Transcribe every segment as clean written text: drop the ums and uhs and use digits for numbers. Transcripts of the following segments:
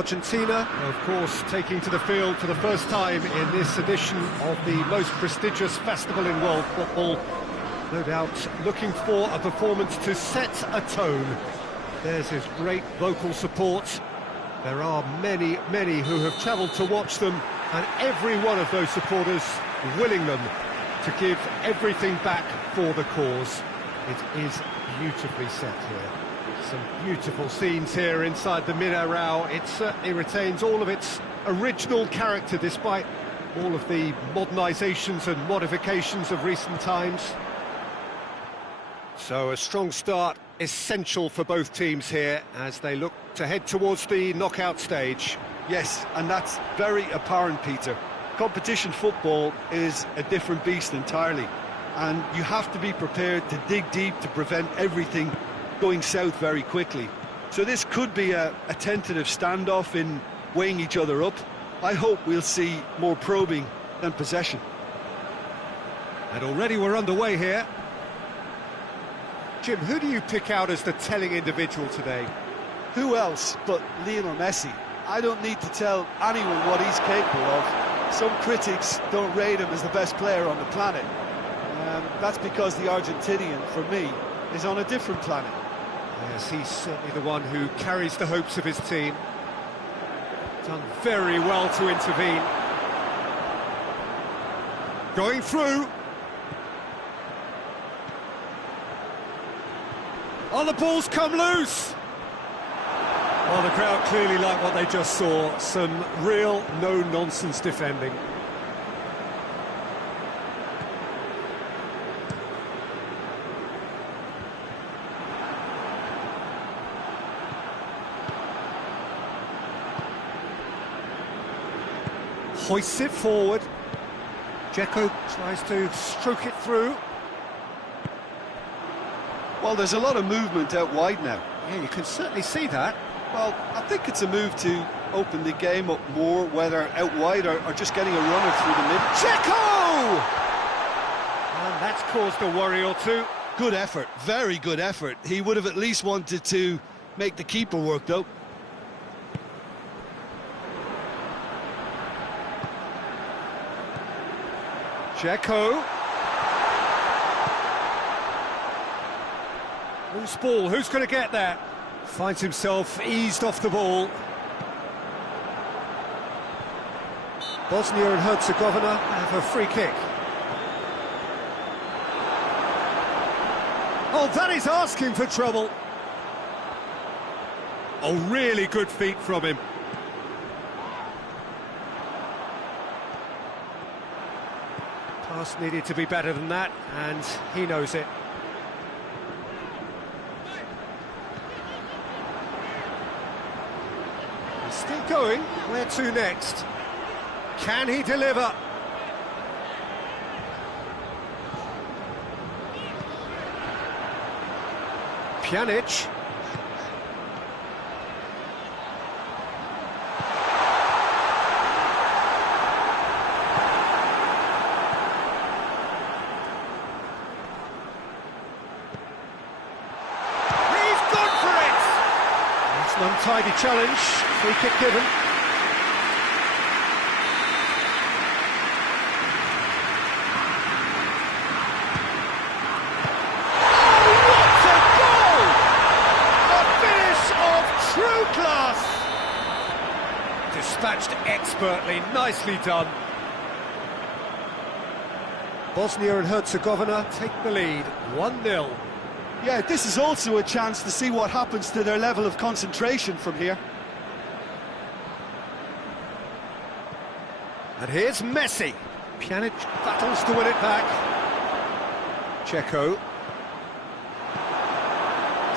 Argentina, of course, taking to the field for the first time in this edition of the most prestigious festival in world football. No doubt looking for a performance to set a tone. There's his great vocal support. There are many, many who have travelled to watch them, and every one of those supporters willing them to give everything back for the cause. It is beautifully set here. Some beautiful scenes here inside the Mineirão. It certainly retains all of its original character despite all of the modernisations and modifications of recent times. So a strong start essential for both teams here as they look to head towards the knockout stage. Yes, and that's very apparent, Peter. Competition football is a different beast entirely, and you have to be prepared to dig deep to prevent everything going south very quickly. So this could be a tentative standoff in weighing each other up. I hope we'll see more probing than possession. And already we're underway here. Jim, who do you pick out as the telling individual today? Who else but Lionel Messi? I don't need to tell anyone what he's capable of. Some critics don't rate him as the best player on the planet. That's because the Argentinian, for me, is on a different planet. Yes, he's certainly the one who carries the hopes of his team. Done very well to intervene. Going through. Oh, the ball's come loose! Well, the crowd clearly like what they just saw. Some real no-nonsense defending. Hoists it forward. Dzeko tries to stroke it through. Well, there's a lot of movement out wide now. Yeah, you can certainly see that. Well, I think it's a move to open the game up more, whether out wide or just getting a runner through the middle. Dzeko! And that's caused a worry or two. Good effort, very good effort. He would have at least wanted to make the keeper work, though. Dzeko. Loose ball, who's going to get there? Finds himself eased off the ball. Bosnia and Herzegovina have a free kick. Oh, that is asking for trouble. Oh, really good feet from him. Pass needed to be better than that, and he knows it. He's still going. Where to next? Can he deliver? Pjanic. An untidy challenge, free kick given. Oh, what a goal! A finish of true class! Dispatched expertly, nicely done. Bosnia and Herzegovina take the lead, 1-0. Yeah, this is also a chance to see what happens to their level of concentration from here. And here's Messi. Pjanic battles to win it back. Dzeko.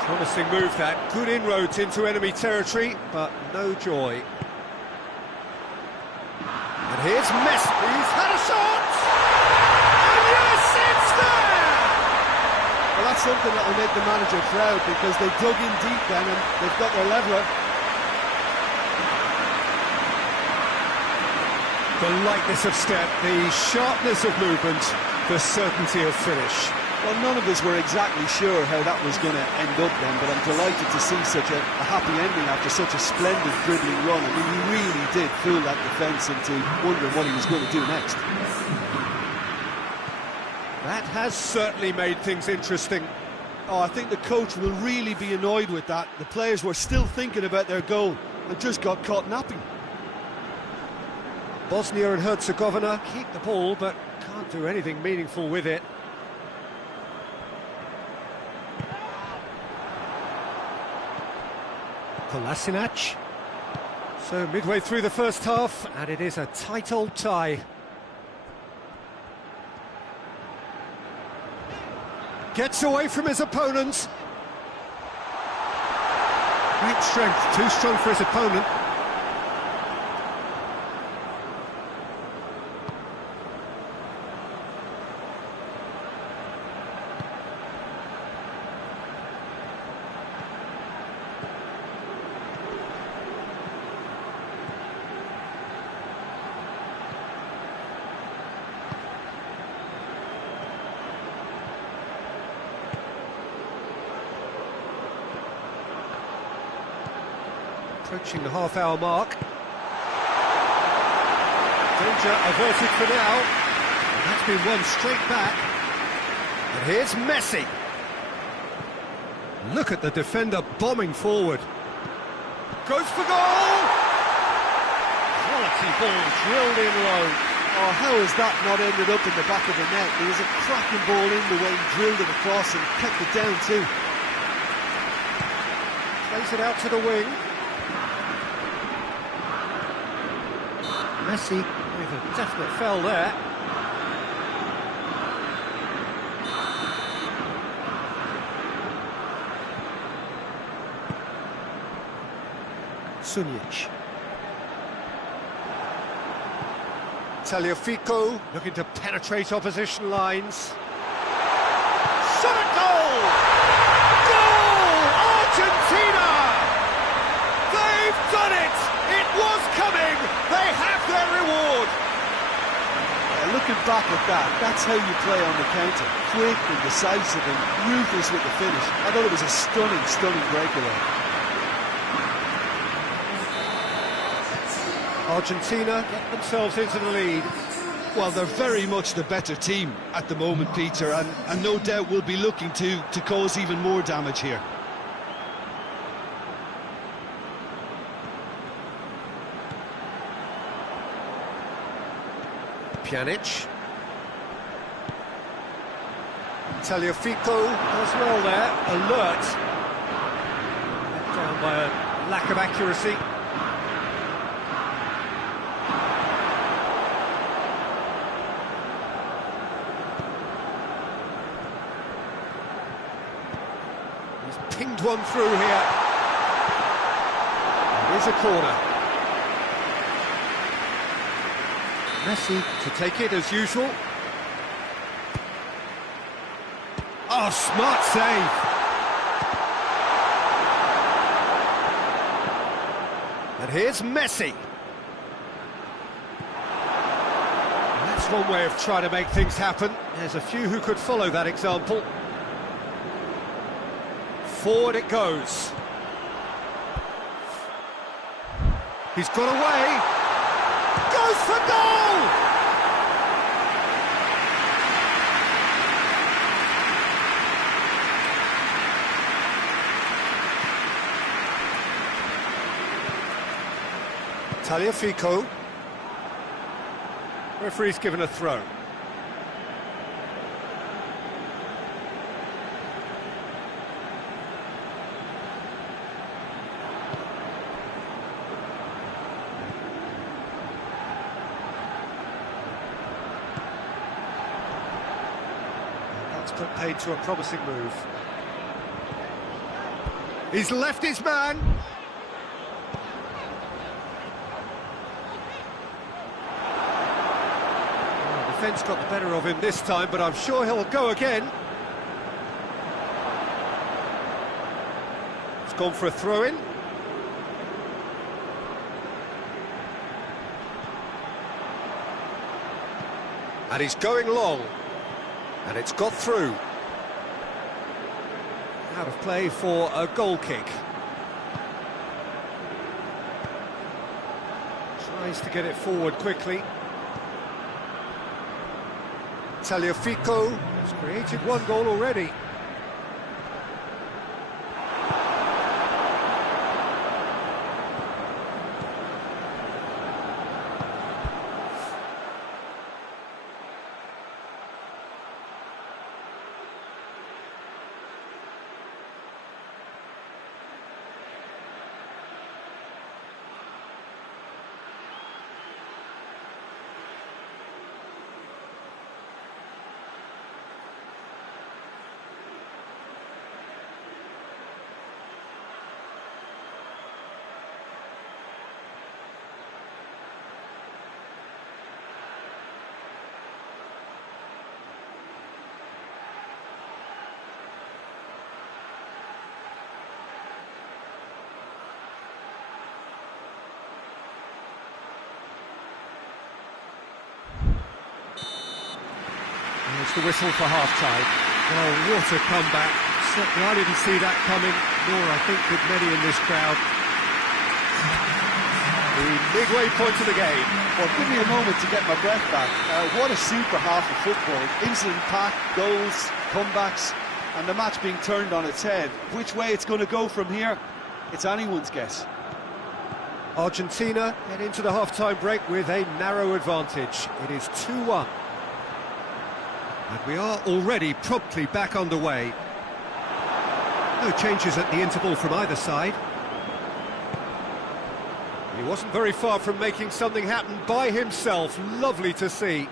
Promising move that. Good inroads into enemy territory, but no joy. And here's Messi. He's had a shot! And yes, it's there! Well, that's something that will make the manager proud, because they dug in deep then and they've got their leveller. The lightness of step, the sharpness of movement, the certainty of finish. Well, none of us were exactly sure how that was going to end up then, but I'm delighted to see such a happy ending after such a splendid dribbling run. I mean, he really did fool that defence into wondering what he was going to do next. That has certainly made things interesting. Oh, I think the coach will really be annoyed with that. The players were still thinking about their goal and just got caught napping. Bosnia and Herzegovina keep the ball, but can't do anything meaningful with it. Kolasinac. So midway through the first half, and it is a tight old tie. Gets away from his opponents. Great strength, too strong for his opponent. Approaching the half-hour mark. Danger averted for now. And that's been won straight back. And here's Messi. Look at the defender bombing forward. Goes for goal! Quality ball drilled in low. Oh, how has that not ended up in the back of the net? There was a cracking ball in the way he drilled it across and kept it down too. Plays it out to the wing. Messi with a definite foul there. Sunic. Tagliafico looking to penetrate opposition lines. Shot at goal! Goal! Argentina! They've done it! It was coming! They have their reward! Looking back at that, that's how you play on the counter. Quick and decisive and ruthless with the finish. I thought it was a stunning, stunning breakaway. Argentina get themselves into the lead. Well, they're very much the better team at the moment, Peter, and no doubt will be looking to cause even more damage here. Pjanic. Tagliafico does well there, alert. Let down by a lack of accuracy. He's pinged one through here. Here's a corner. Messi to take it as usual. Oh, smart save. And here's Messi. That's one way of trying to make things happen. There's a few who could follow that example. Forward it goes. He's got away. Goes for goal! Tagliafico. Referee's given a throw. Put paid to a promising move. He's left his man. Well, the defence got the better of him this time, but I'm sure he'll go again. It's gone for a throw-in. And he's going long. And it's got through. Out of play for a goal kick. Tries to get it forward quickly. Tagliafico has created one goal already. It's the whistle for half-time. Oh, what a comeback. Certainly I didn't see that coming, nor I think did many in this crowd. The midway point of the game. Well, give me a moment to get my breath back. What a super half of football. Incident-packed, goals, comebacks, and the match being turned on its head. Which way it's going to go from here, it's anyone's guess. Argentina head into the half-time break with a narrow advantage. It is 2-1. And we are already promptly back underway. No changes at the interval from either side. He wasn't very far from making something happen by himself. Lovely to see.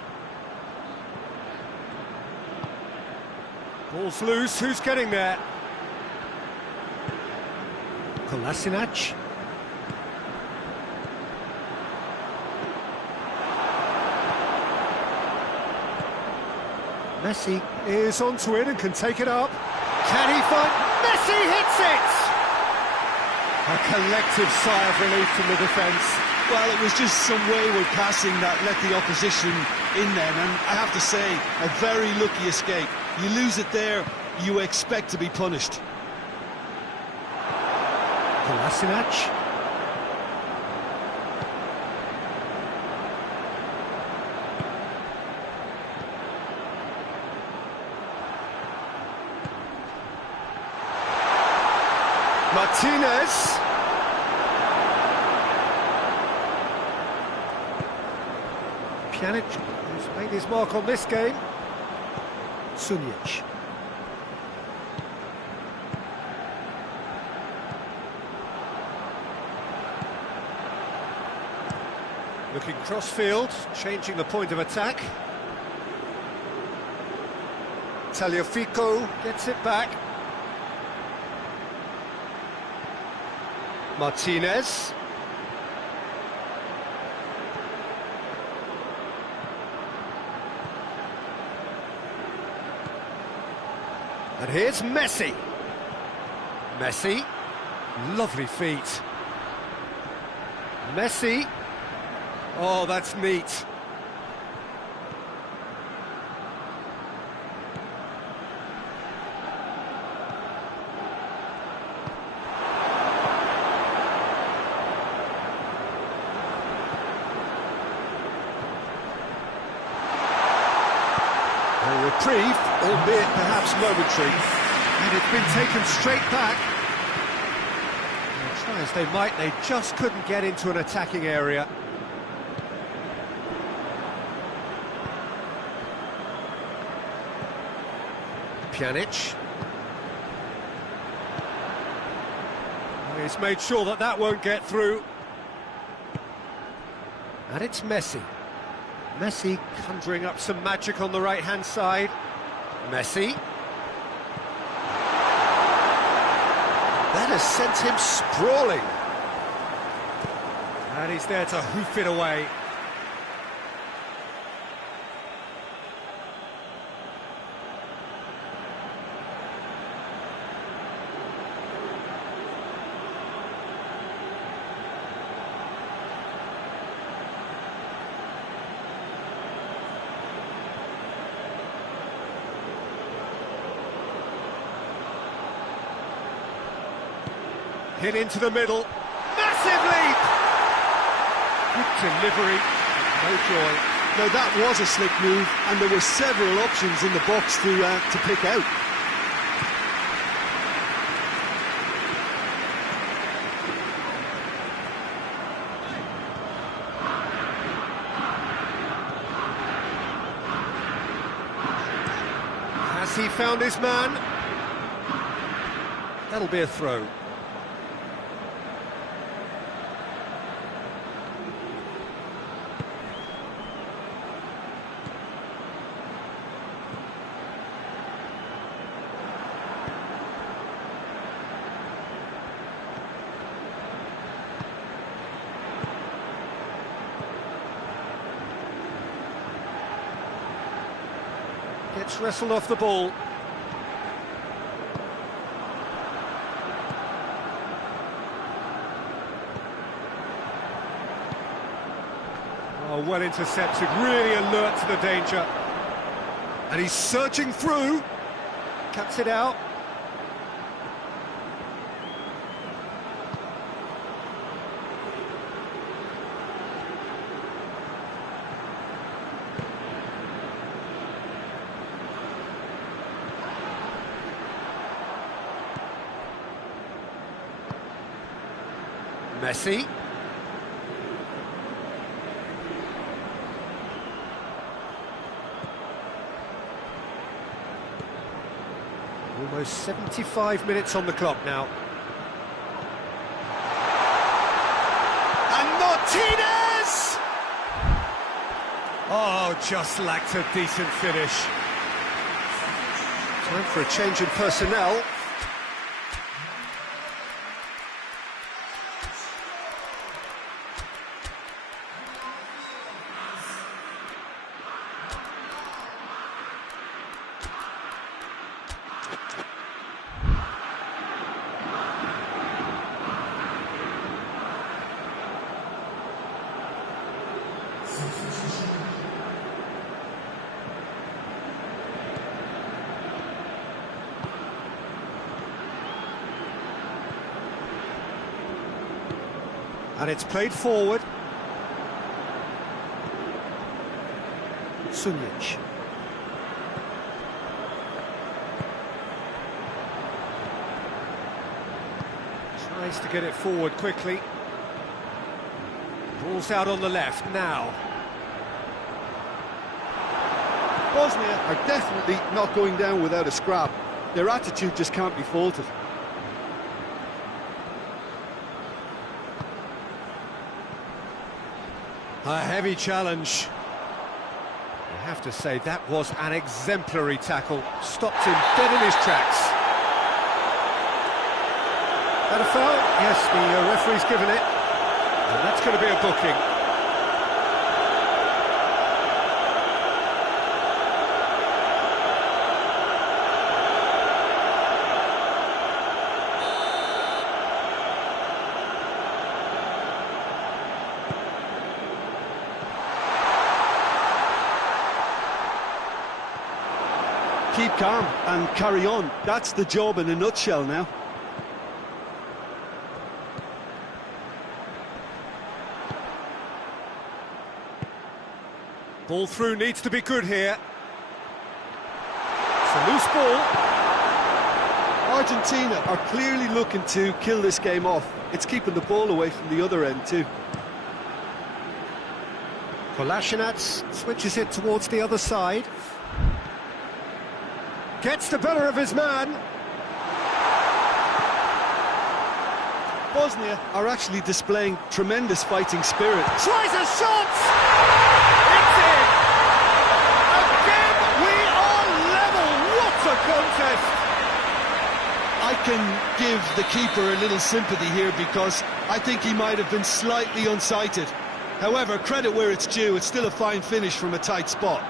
Ball's loose. Who's getting there? Kolasinac. Messi is onto it and can take it up. Can he find... Messi hits it! A collective sigh of relief from the defence. Well, it was just some wayward passing that let the opposition in then, and I have to say, a very lucky escape. You lose it there, you expect to be punished. Kolasinac. Martinez. Pjanic, who's made his mark on this game. Sunic. Looking cross-field, changing the point of attack. Tagliafico gets it back. Martinez. And here's Messi. Messi. Lovely feet. Messi. Oh, that's neat. A reprieve, albeit perhaps momentary, and it's been taken straight back. And try as they might, they just couldn't get into an attacking area. Pjanic. He's made sure that that won't get through. And it's Messi. Messi conjuring up some magic on the right-hand side. Messi. That has sent him sprawling. And he's there to hoof it away. Hit into the middle. Massive leap! Good delivery. No joy. Now that was a slick move, and there were several options in the box to pick out. Has he found his man? That'll be a throw. Gets wrestled off the ball. Oh, well intercepted, really alert to the danger. And he's searching through. Cuts it out. Messi. Almost 75 minutes on the clock now. And Martinez! Oh, just lacked a decent finish. Time for a change in personnel. And it's played forward. Sunjic. Tries to get it forward quickly. Ball's out on the left now. Bosnia are definitely not going down without a scrap. Their attitude just can't be faulted. A heavy challenge. I have to say, that was an exemplary tackle. Stopped him dead in his tracks. That a foul? Yes, the referee's given it. And that's going to be a booking. Keep calm and carry on. That's the job in a nutshell now. Ball through needs to be good here. It's a loose ball. Argentina are clearly looking to kill this game off. It's keeping the ball away from the other end too. Kolasinac switches it towards the other side. Gets the better of his man. Bosnia are actually displaying tremendous fighting spirit. Tries a shot! It's in! Again, we are level! What a contest! I can give the keeper a little sympathy here because I think he might have been slightly unsighted. However, credit where it's due, it's still a fine finish from a tight spot.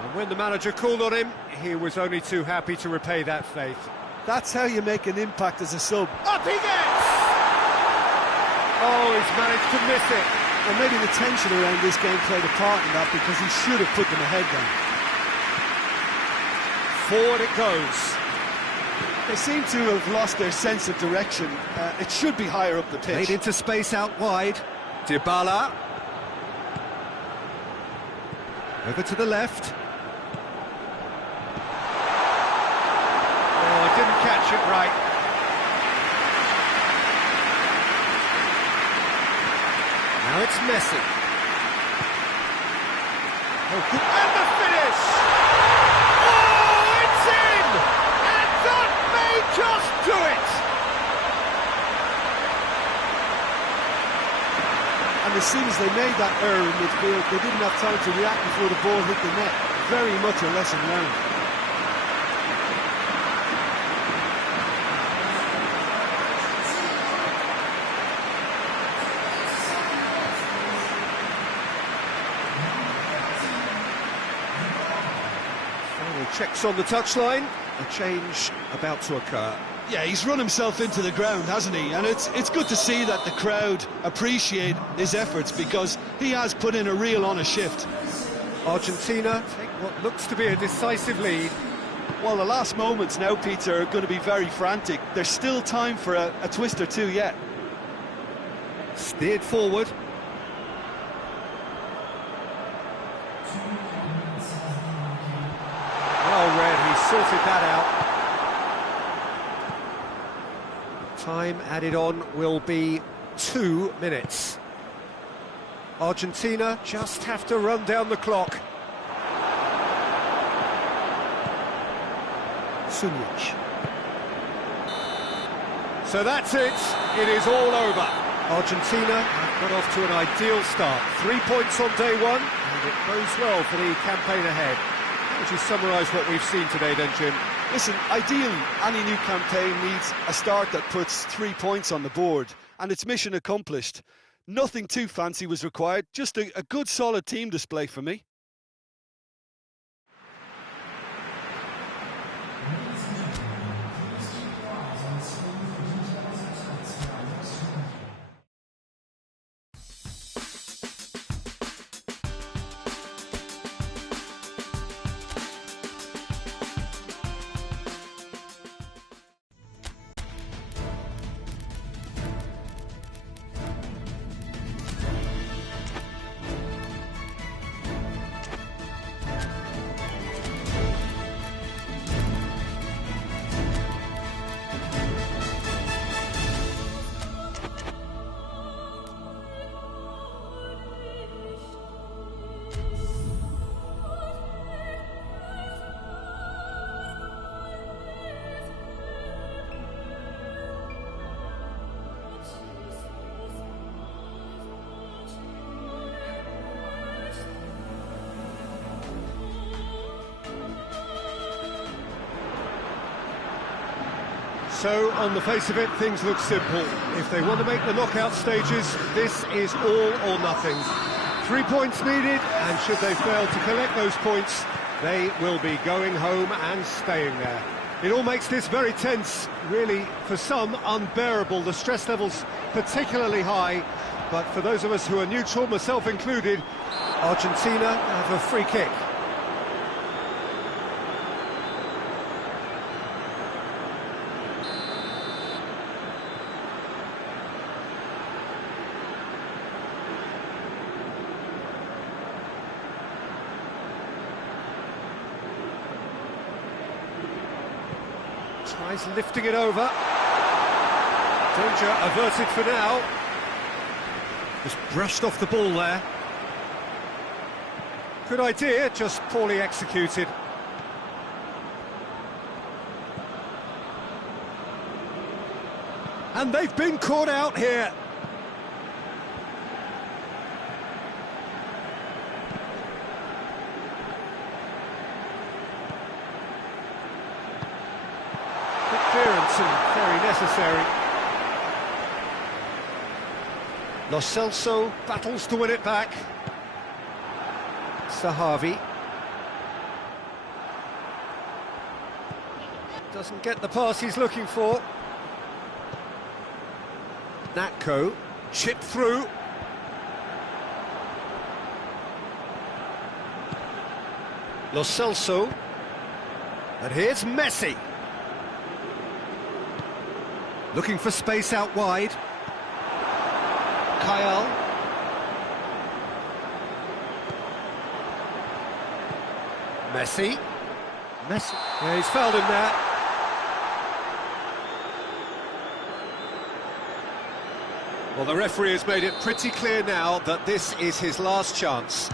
And when the manager called on him, he was only too happy to repay that faith. That's how you make an impact as a sub. Up he gets! Oh, he's managed to miss it. Well, maybe the tension around this game played a part in that because he should have put them ahead then. Forward it goes. They seem to have lost their sense of direction. It should be higher up the pitch. Made into space out wide. Dybala. Over to the left. Oh, didn't catch it right. Now it's Messi. Oh, good. And the finish! Oh, it's in! And that may just do it! And as soon as they made that error in midfield, they didn't have time to react before the ball hit the net. Very much a lesson learned. Checks on the touchline, a change about to occur. Yeah, he's run himself into the ground, hasn't he? And it's good to see that the crowd appreciate his efforts, because he has put in a real honest shift. Argentina take what looks to be a decisive lead. Well, the last moments now, Peter, are going to be very frantic. There's still time for a twist or two yet. Steered forward. Well read, he sorted that out. Time added on will be 2 minutes. Argentina just have to run down the clock. Sunic. So that's it. It is all over. Argentina have got off to an ideal start. 3 points on day one, and it bodes well for the campaign ahead. How would you summarise what we've seen today then, Jim? Listen, ideally, any new campaign needs a start that puts 3 points on the board, and it's mission accomplished. Nothing too fancy was required, just a good solid team display for me. So, on the face of it, things look simple. If they want to make the knockout stages, this is all or nothing. 3 points needed, and should they fail to collect those points, they will be going home and staying there. It all makes this very tense, really, for some, unbearable. The stress levels particularly high, but for those of us who are neutral, myself included, Argentina have a free kick. Tries lifting it over. Danger averted for now. Just brushed off the ball there. Good idea, just poorly executed. And they've been caught out here. Clearance and very necessary. Lo Celso battles to win it back. Sahavi doesn't get the pass he's looking for. Natko chipped through. Lo Celso, and here's Messi. Looking for space out wide. Kyle. Messi. Yeah, he's fouled him there. Well, the referee has made it pretty clear now that this is his last chance.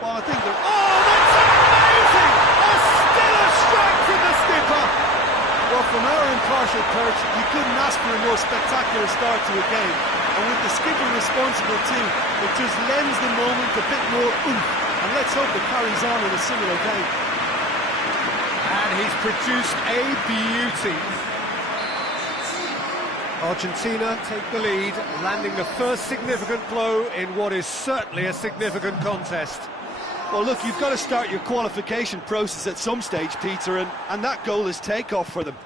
Well, I think that... Oh, that's amazing! A stellar strike from the skipper! Well, from our impartial perch, you couldn't ask for a more spectacular start to a game. And with the skipper responsible too, it just lends the moment a bit more oomph. And let's hope it carries on in a similar game. And he's produced a beauty. Argentina take the lead, landing the first significant blow in what is certainly a significant contest. Well, look, you've got to start your qualification process at some stage, Peter, and that goal is takeoff for them.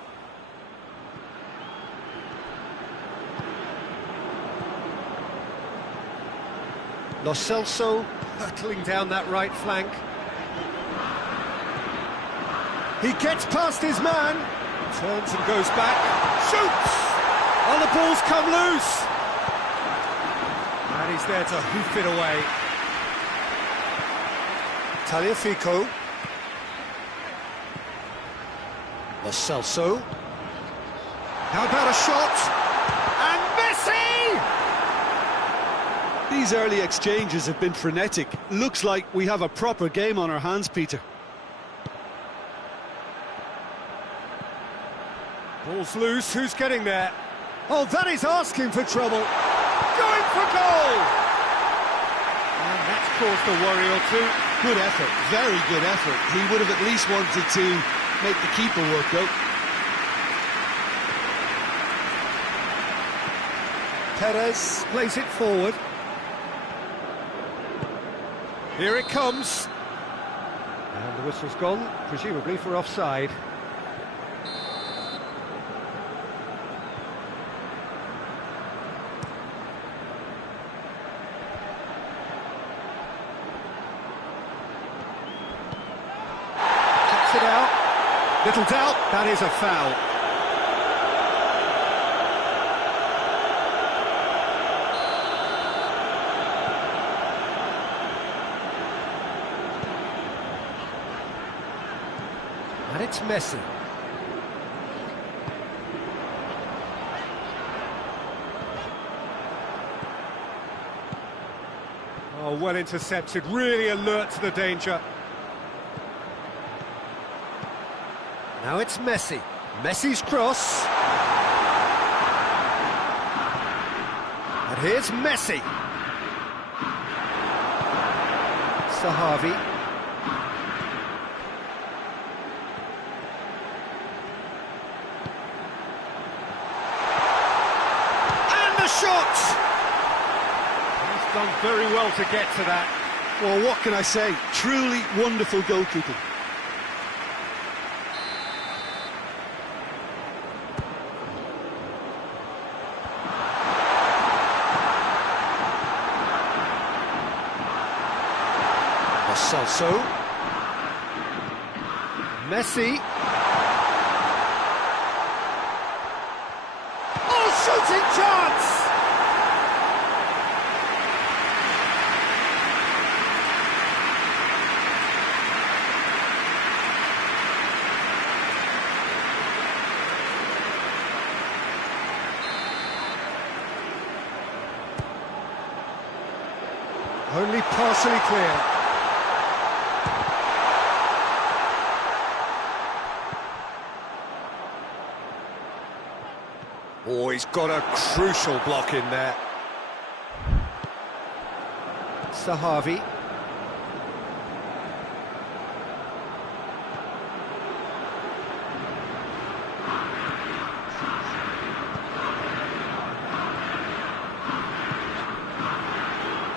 Lo Celso hurtling down that right flank. He gets past his man, turns and goes back, shoots! Oh, the ball's come loose! And he's there to hoof it away. Tagliafico. Lo Celso. How about a shot? And Messi! These early exchanges have been frenetic. Looks like we have a proper game on our hands, Peter. Ball's loose, who's getting there? Oh, that is asking for trouble. Going for goal! And that's caused a worry or two. Good effort, very good effort. He would have at least wanted to make the keeper work out. Perez plays it forward. Here it comes. And the whistle's gone, presumably for offside. It out. Little doubt, that is a foul. And it's Messi. Oh, well intercepted, really alert to the danger. Now it's Messi. Messi's cross. And here's Messi. Sahavi. And the shot! He's done very well to get to that. Well, what can I say? Truly wonderful goalkeeping. Celso. Messi. Oh, shooting chance! Only partially clear. Oh, he's got a crucial block in there. Sahavi.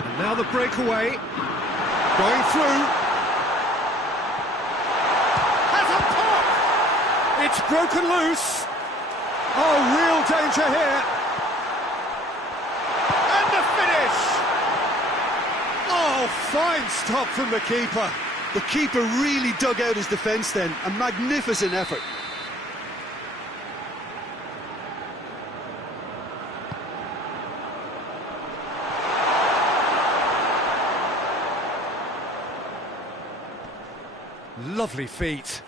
And now the breakaway. Going through. Has a pop! It's broken loose. Oh, real danger here. And the finish! Oh, fine stop from the keeper. The keeper really dug out his defence then. A magnificent effort. Lovely feet.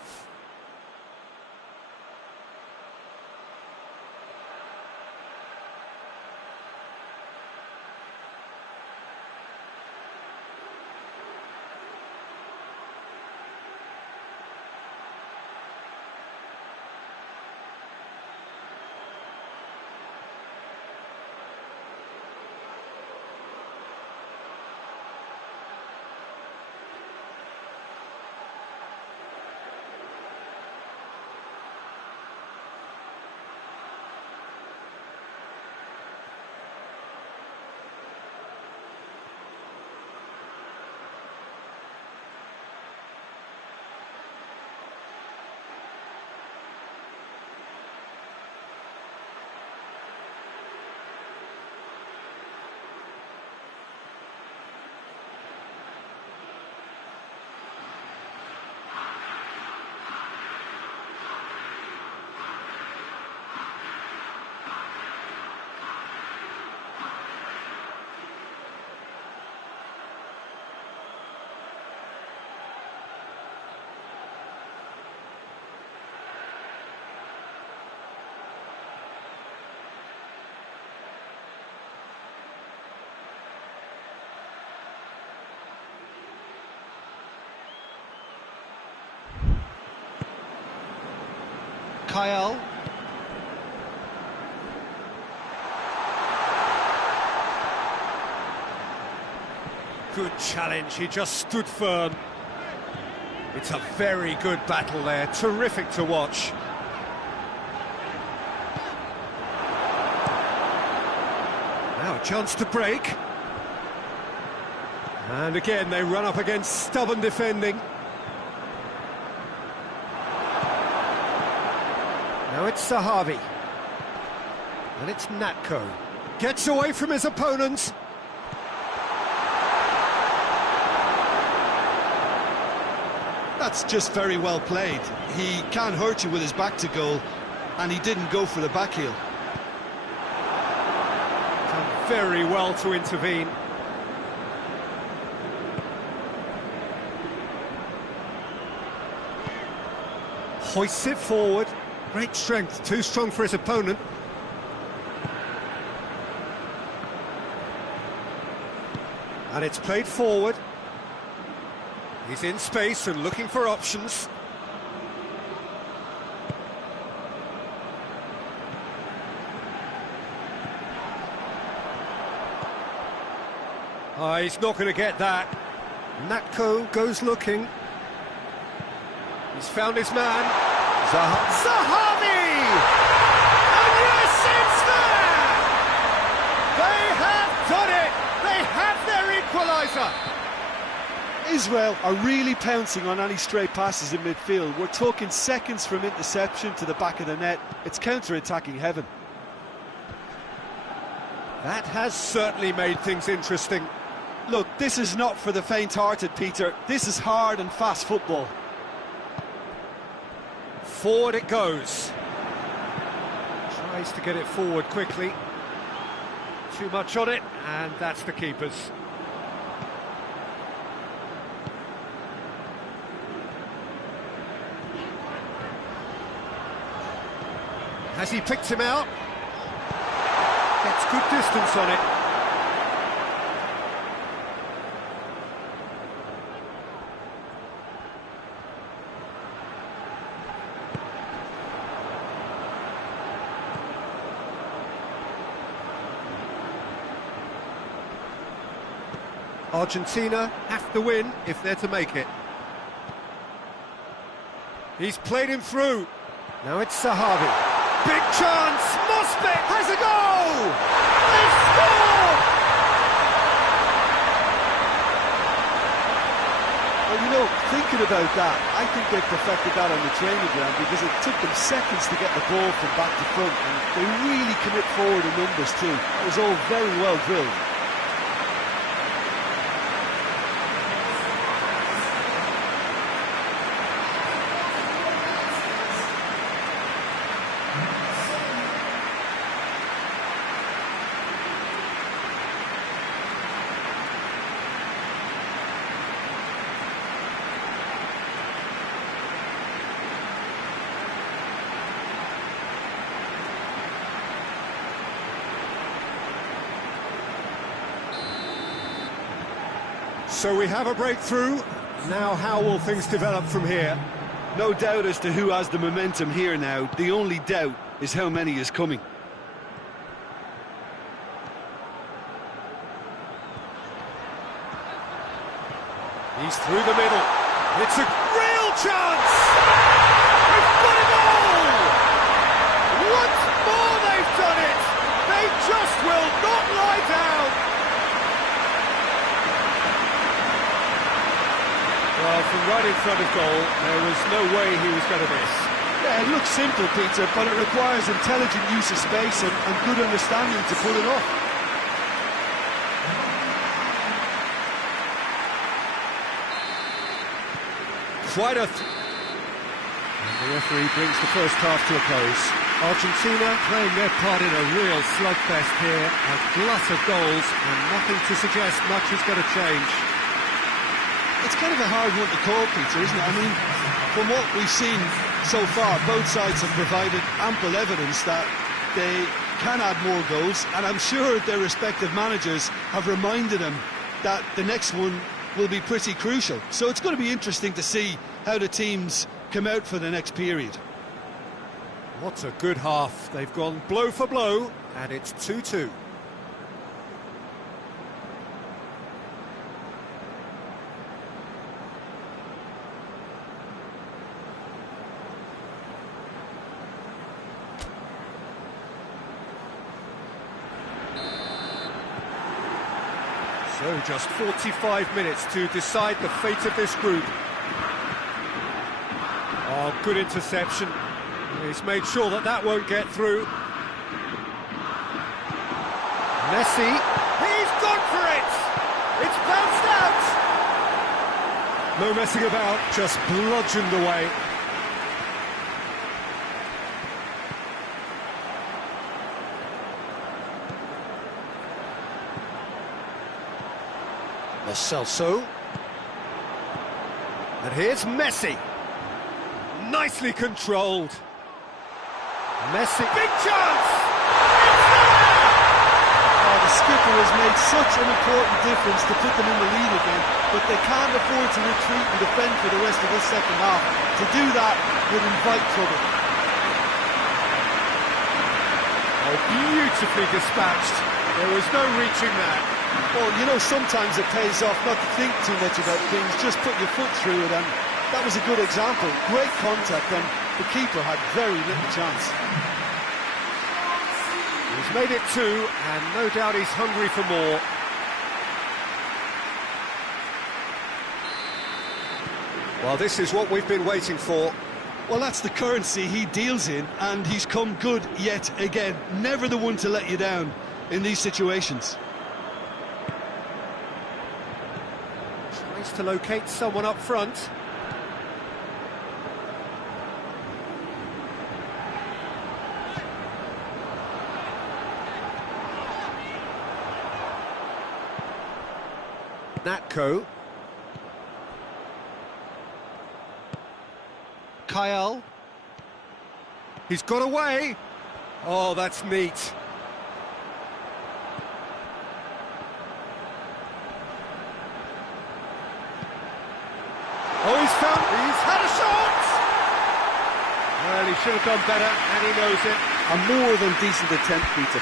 Kyle. Good challenge, he just stood firm. It's a very good battle there, terrific to watch. Now a chance to break. And again they run up against stubborn defending. Now it's Sahavi. And it's Natko. Gets away from his opponents. That's just very well played. He can't hurt you with his back to goal, and he didn't go for the back heel. Done very well to intervene. Hoists it forward. Great strength, too strong for his opponent. And it's played forward. He's in space and looking for options. He's not going to get that. Natko goes looking. He's found his man. Sahavi! And yes, it's there! They have done it! They have their equaliser! Israel are really pouncing on any stray passes in midfield. We're talking seconds from interception to the back of the net. It's counter-attacking heaven. That has certainly made things interesting. Look, this is not for the faint-hearted, Peter. This is hard and fast football. Forward it goes. Tries to get it forward quickly. Too much on it, and that's the keeper's. Has he picked him out? Gets good distance on it. Argentina have to win if they're to make it. He's played him through. Now it's Sahavi. Big chance! Mosbek has a goal! They score! Well, you know, thinking about that, I think they perfected that on the training ground because it took them seconds to get the ball from back to front, and they really commit forward in numbers too. It was all very well drilled. So we have a breakthrough. Now how will things develop from here? No doubt as to who has the momentum here now. The only doubt is how many is coming. He's through the middle. It's a real chance! They've got it all! Once more they've done it! They just will not lie down! Well, from right in front of goal, there was no way he was going to miss. Yeah, it looks simple, Peter, but it requires intelligent use of space and good understanding to pull it off. Quite a... And the referee brings the first half to a close. Argentina playing their part in a real slugfest here. A glut of goals and nothing to suggest much is going to change. It's kind of a hard one to call, Peter, isn't it? I mean, from what we've seen so far, both sides have provided ample evidence that they can add more goals, and I'm sure their respective managers have reminded them that the next one will be pretty crucial. So it's going to be interesting to see how the teams come out for the next period. What a good half. They've gone blow for blow, and it's 2-2. So just 45 minutes to decide the fate of this group. Oh, good interception. He's made sure that that won't get through. Messi, he's gone for it! It's bounced out! No messing about, just bludgeoned away. Celso. And here's Messi. Nicely controlled. Messi. Big chance! Oh, the skipper has made such an important difference to put them in the lead again, but they can't afford to retreat and defend for the rest of this second half. To do that would invite trouble. Oh, beautifully dispatched. There was no reaching that. Well, you know, sometimes it pays off not to think too much about things, just put your foot through it, and that was a good example. Great contact, and the keeper had very little chance. He's made it 2, and no doubt he's hungry for more. Well, this is what we've been waiting for. Well, that's the currency he deals in, and he's come good yet again. Never the one to let you down in these situations. Tries to locate someone up front. Natko. Kyle. He's got away. Oh, that's neat. Oh, he's had a shot! Well, he should have done better, and he knows it. A more than decent attempt, Peter.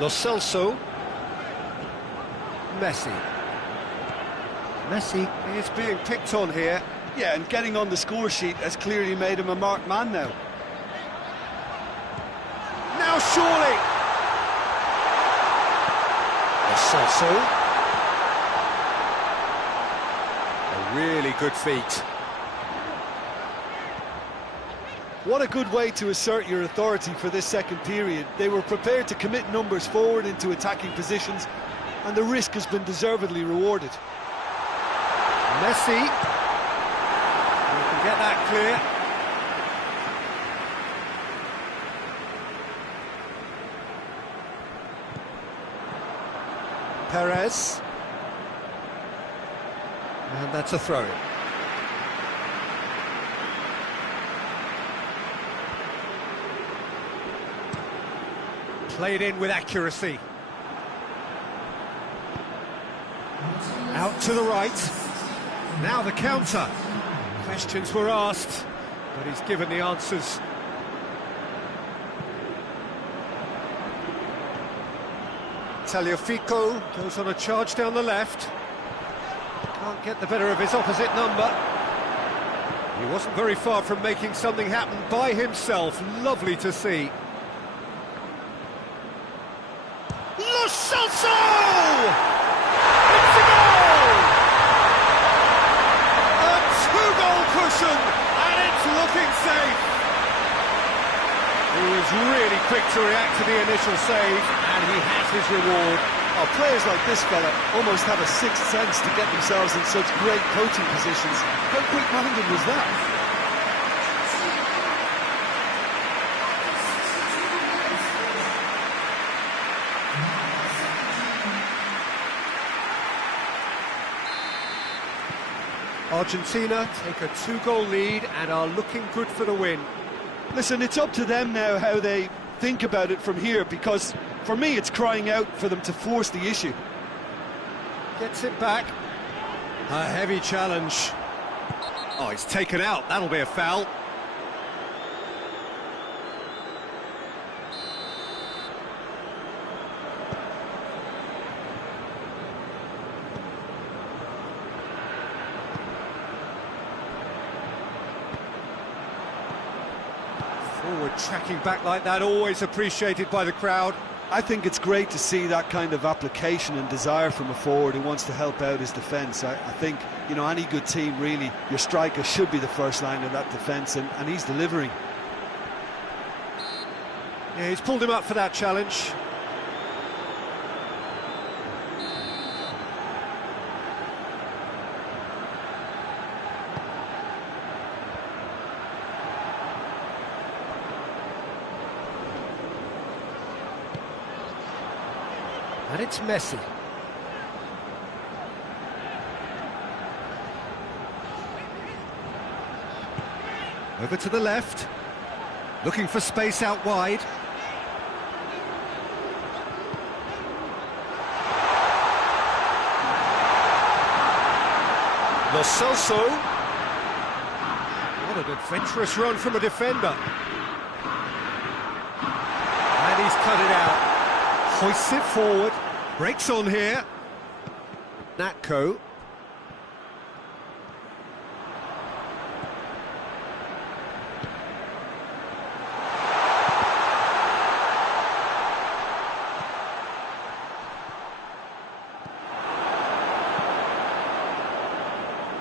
Lo Celso. Messi. Messi is being picked on here. Yeah, and getting on the score sheet has clearly made him a marked man now. Now surely! Lo Celso. A really good feat. What a good way to assert your authority for this second period. They were prepared to commit numbers forward into attacking positions, and the risk has been deservedly rewarded. Messi. You can get that clear. Perez. And that's a throw-in. Played in with accuracy. Out to the right. Now the counter. Questions were asked, but he's given the answers. Tagliafico goes on a charge down the left. Can't get the better of his opposite number. He wasn't very far from making something happen by himself. Lovely to see. Lo Celso! It's a goal! A two-goal cushion, and it's looking safe. He was really quick to react to the initial save, and he has his reward. Oh, players like this fella almost have a sixth sense to get themselves in such great coaching positions. How quick-minded was that? Argentina take a two-goal lead and are looking good for the win. Listen, it's up to them now how they think about it from here, because for me it's crying out for them to force the issue. Gets it back. A heavy challenge. Oh, it's taken out. That'll be a foul. Forward tracking back like that, always appreciated by the crowd. I think it's great to see that kind of application and desire from a forward who wants to help out his defence. I think, you know, any good team, really, your striker should be the first line of that defence, and he's delivering. Yeah, he's pulled him up for that challenge. And it's Messi. Over to the left. Looking for space out wide. Lo Celso. What an adventurous run from a defender. And he's cut it out. Hoists it forward, breaks on here. Natko.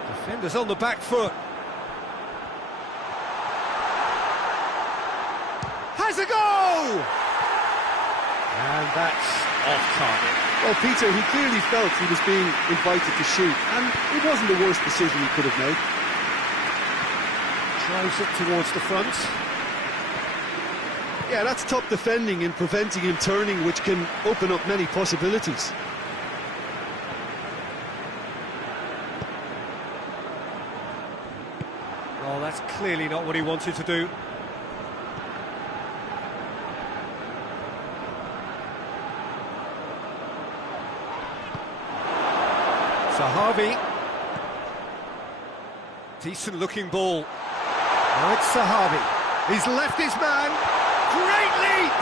Defenders on the back foot. Has a go! And that's off target. Well, Peter, he clearly felt he was being invited to shoot, and it wasn't the worst decision he could have made. Drives it towards the front. Yeah, that's top defending and preventing him turning, which can open up many possibilities. Oh, that's clearly not what he wanted to do. Sahavi. Decent looking ball. Now it's Sahavi. He's left his man. Great leap!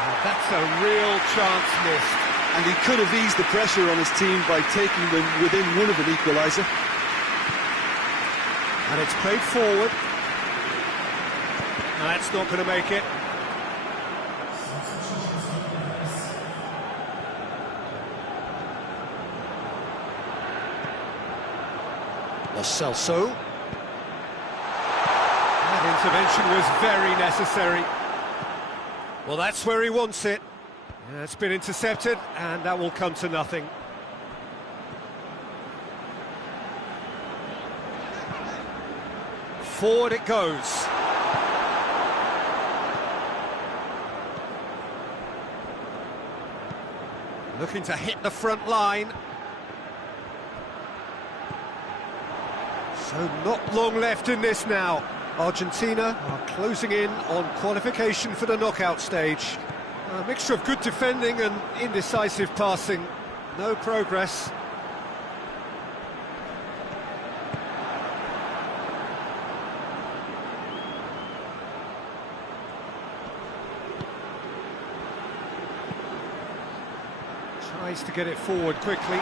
And that's a real chance missed. And he could have eased the pressure on his team by taking them within one of an equaliser. And it's played forward. That's not going to make it. Lo Celso. That intervention was very necessary. Well, that's where he wants it. Yeah, it's been intercepted, and that will come to nothing. Forward it goes. Looking to hit the front line. So not long left in this now. Argentina are closing in on qualification for the knockout stage. A mixture of good defending and indecisive passing. No progress. Tries to get it forward quickly.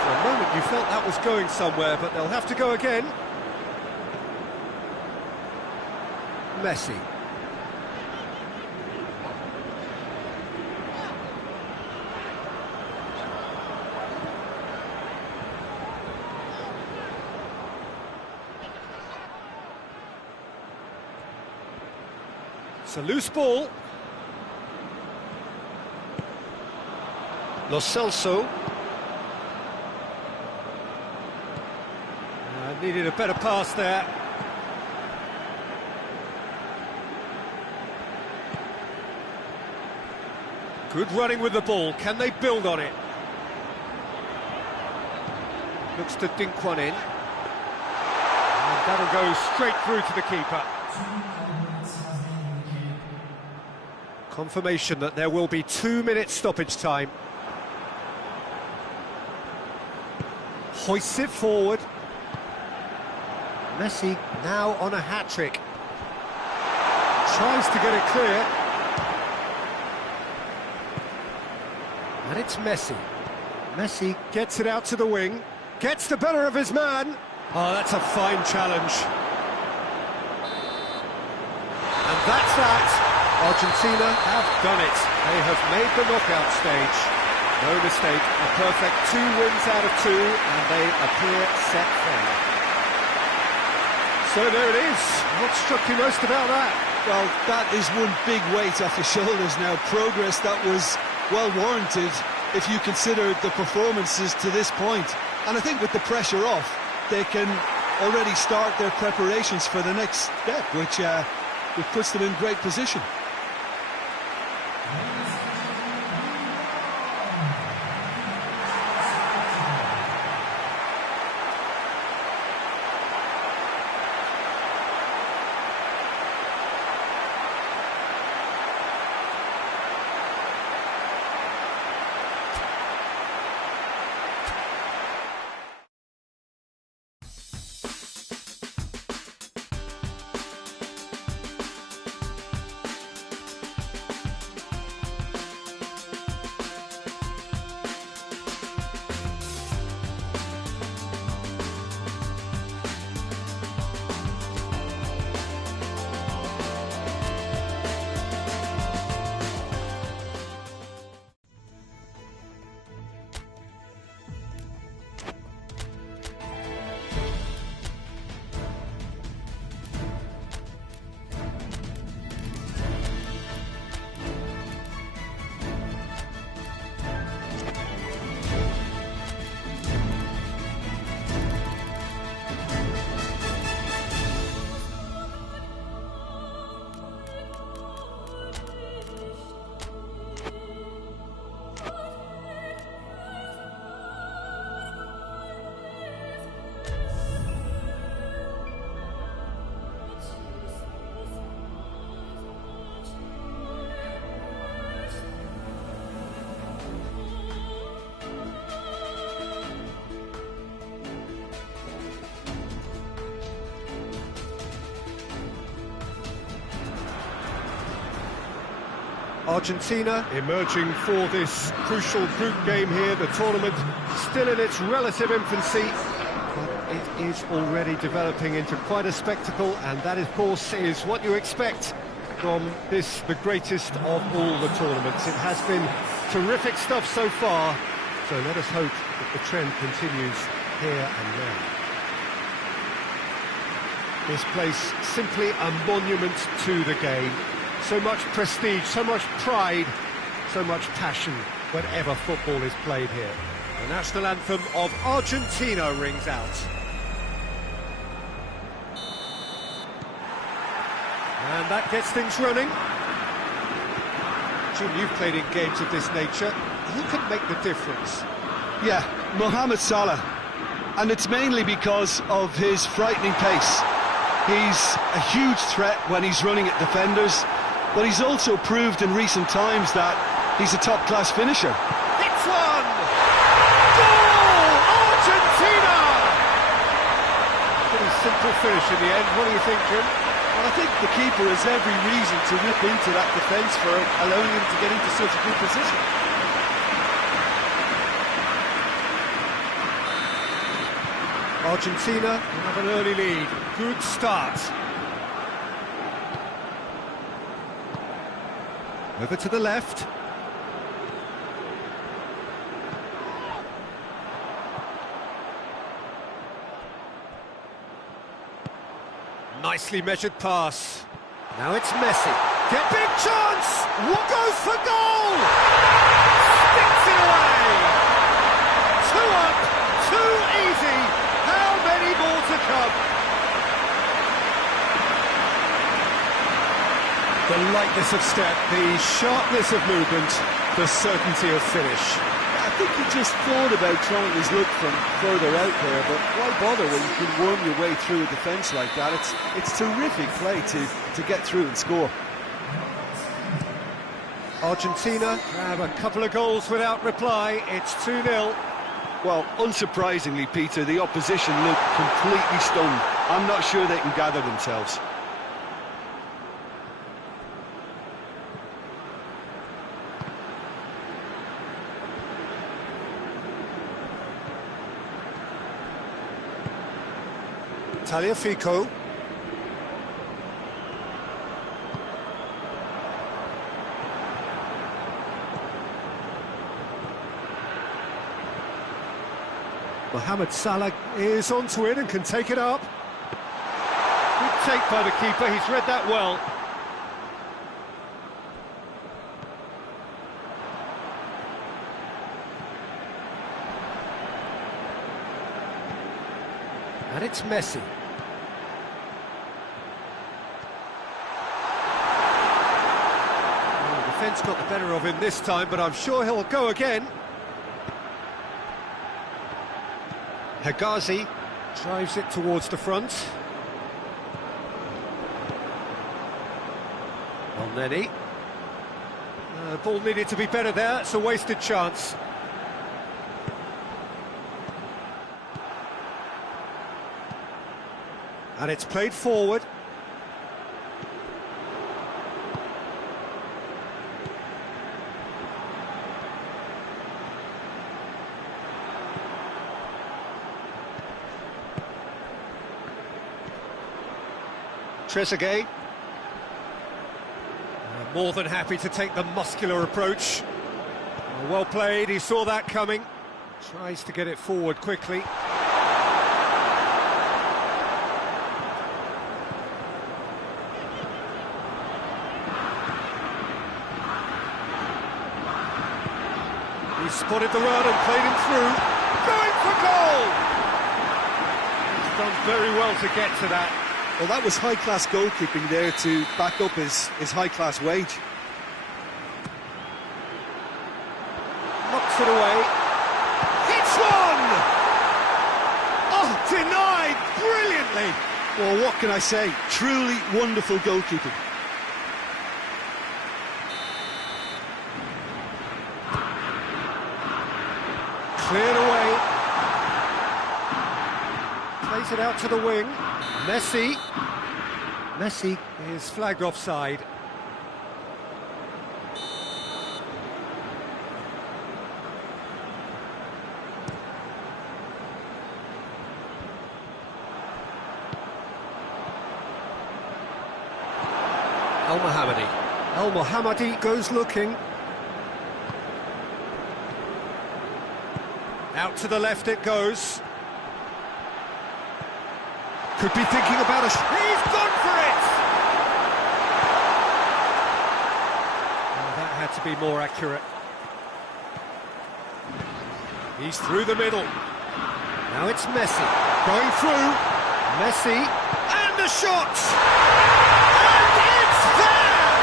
For a moment you felt that was going somewhere, but they'll have to go again. Messi. It's a loose ball. Lo Celso. Needed a better pass there. Good running with the ball. Can they build on it? Looks to dink one in. And that'll go straight through to the keeper. Confirmation that there will be 2 minutes stoppage time. Hoists it forward. Messi now on a hat-trick. Tries to get it clear. And it's Messi. Messi gets it out to the wing. Gets the better of his man. Oh, that's a fine challenge. And that's that. Argentina have done it. They have made the knockout stage. No mistake, a perfect 2 wins out of 2, and they appear set fair. So there it is. What struck you most about that? Well, that is one big weight off the shoulders now. Progress that was well warranted if you consider the performances to this point. And I think with the pressure off, they can already start their preparations for the next step, which puts them in great position. Argentina emerging for this crucial group game here. The tournament still in its relative infancy, but it is already developing into quite a spectacle, and that, of course, is what you expect from this, the greatest of all the tournaments. It has been terrific stuff so far, so let us hope that the trend continues here and now. This place simply a monument to the game. So much prestige, so much pride, so much passion whenever football is played here. The national anthem of Argentina rings out. And that gets things running. Jim, you've played in games of this nature. Who can make the difference? Yeah, Mohamed Salah. And it's mainly because of his frightening pace. He's a huge threat when he's running at defenders, but he's also proved in recent times that he's a top-class finisher. Hits one! Goal! Argentina! Pretty simple finish in the end. What do you think, Jim? Well, I think the keeper has every reason to rip into that defence for allowing him to get into such a good position. Argentina have an early lead. Good start. Over to the left. Nicely measured pass. Now it's Messi. Get big chance! What goes for goal? Sticks it away! 2 up, too easy. How many more to come? The lightness of step, the sharpness of movement, the certainty of finish. I think he just thought about trying his luck from further out there, but why bother when you can worm your way through a defence like that? It's terrific play to get through and score. Argentina have a couple of goals without reply. It's 2-0. Well, unsurprisingly, Peter, the opposition look completely stunned. I'm not sure they can gather themselves. Tagliafico. Mohamed Salah is onto it and can take it up. Good take by the keeper, he's read that well. And it's Messi. Well, the defence got the better of him this time, but I'm sure he'll go again. Hegazi drives it towards the front. Elneny. Ball needed to be better there, it's a wasted chance. And it's played forward. Trezeguet. More than happy to take the muscular approach. Well played, he saw that coming. Tries to get it forward quickly. He spotted the run and played him through. Going for goal! He's done very well to get to that. Well, that was high-class goalkeeping there to back up his high-class wage. Knocks it away. Hits one! Oh, denied brilliantly! Well, what can I say? Truly wonderful goalkeeping. Cleared away. Plays it out to the wing. Messi. Messi is flagged offside. El Mohammadi goes looking. Out to the left it goes. Could be thinking about us. He's gone for it! Oh, that had to be more accurate. He's through the middle. Now it's Messi. Going through. Messi. And the shot! And it's there!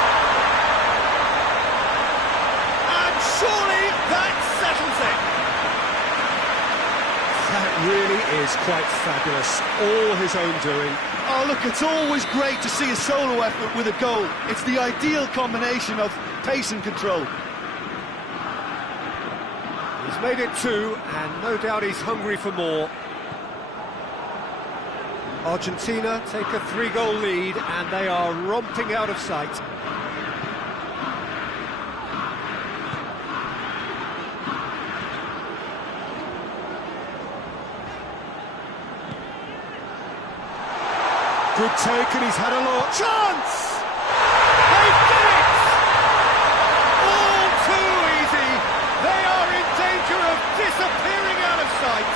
And surely that settles it. That really is quite fabulous. All his own doing. Oh, look, it's always great to see a solo effort with a goal. It's the ideal combination of pace and control. He's made it 2, and no doubt he's hungry for more. Argentina take a 3-goal lead, and they are romping out of sight. Good take, and he's had a lot. Chance! They did it! All too easy. They are in danger of disappearing out of sight.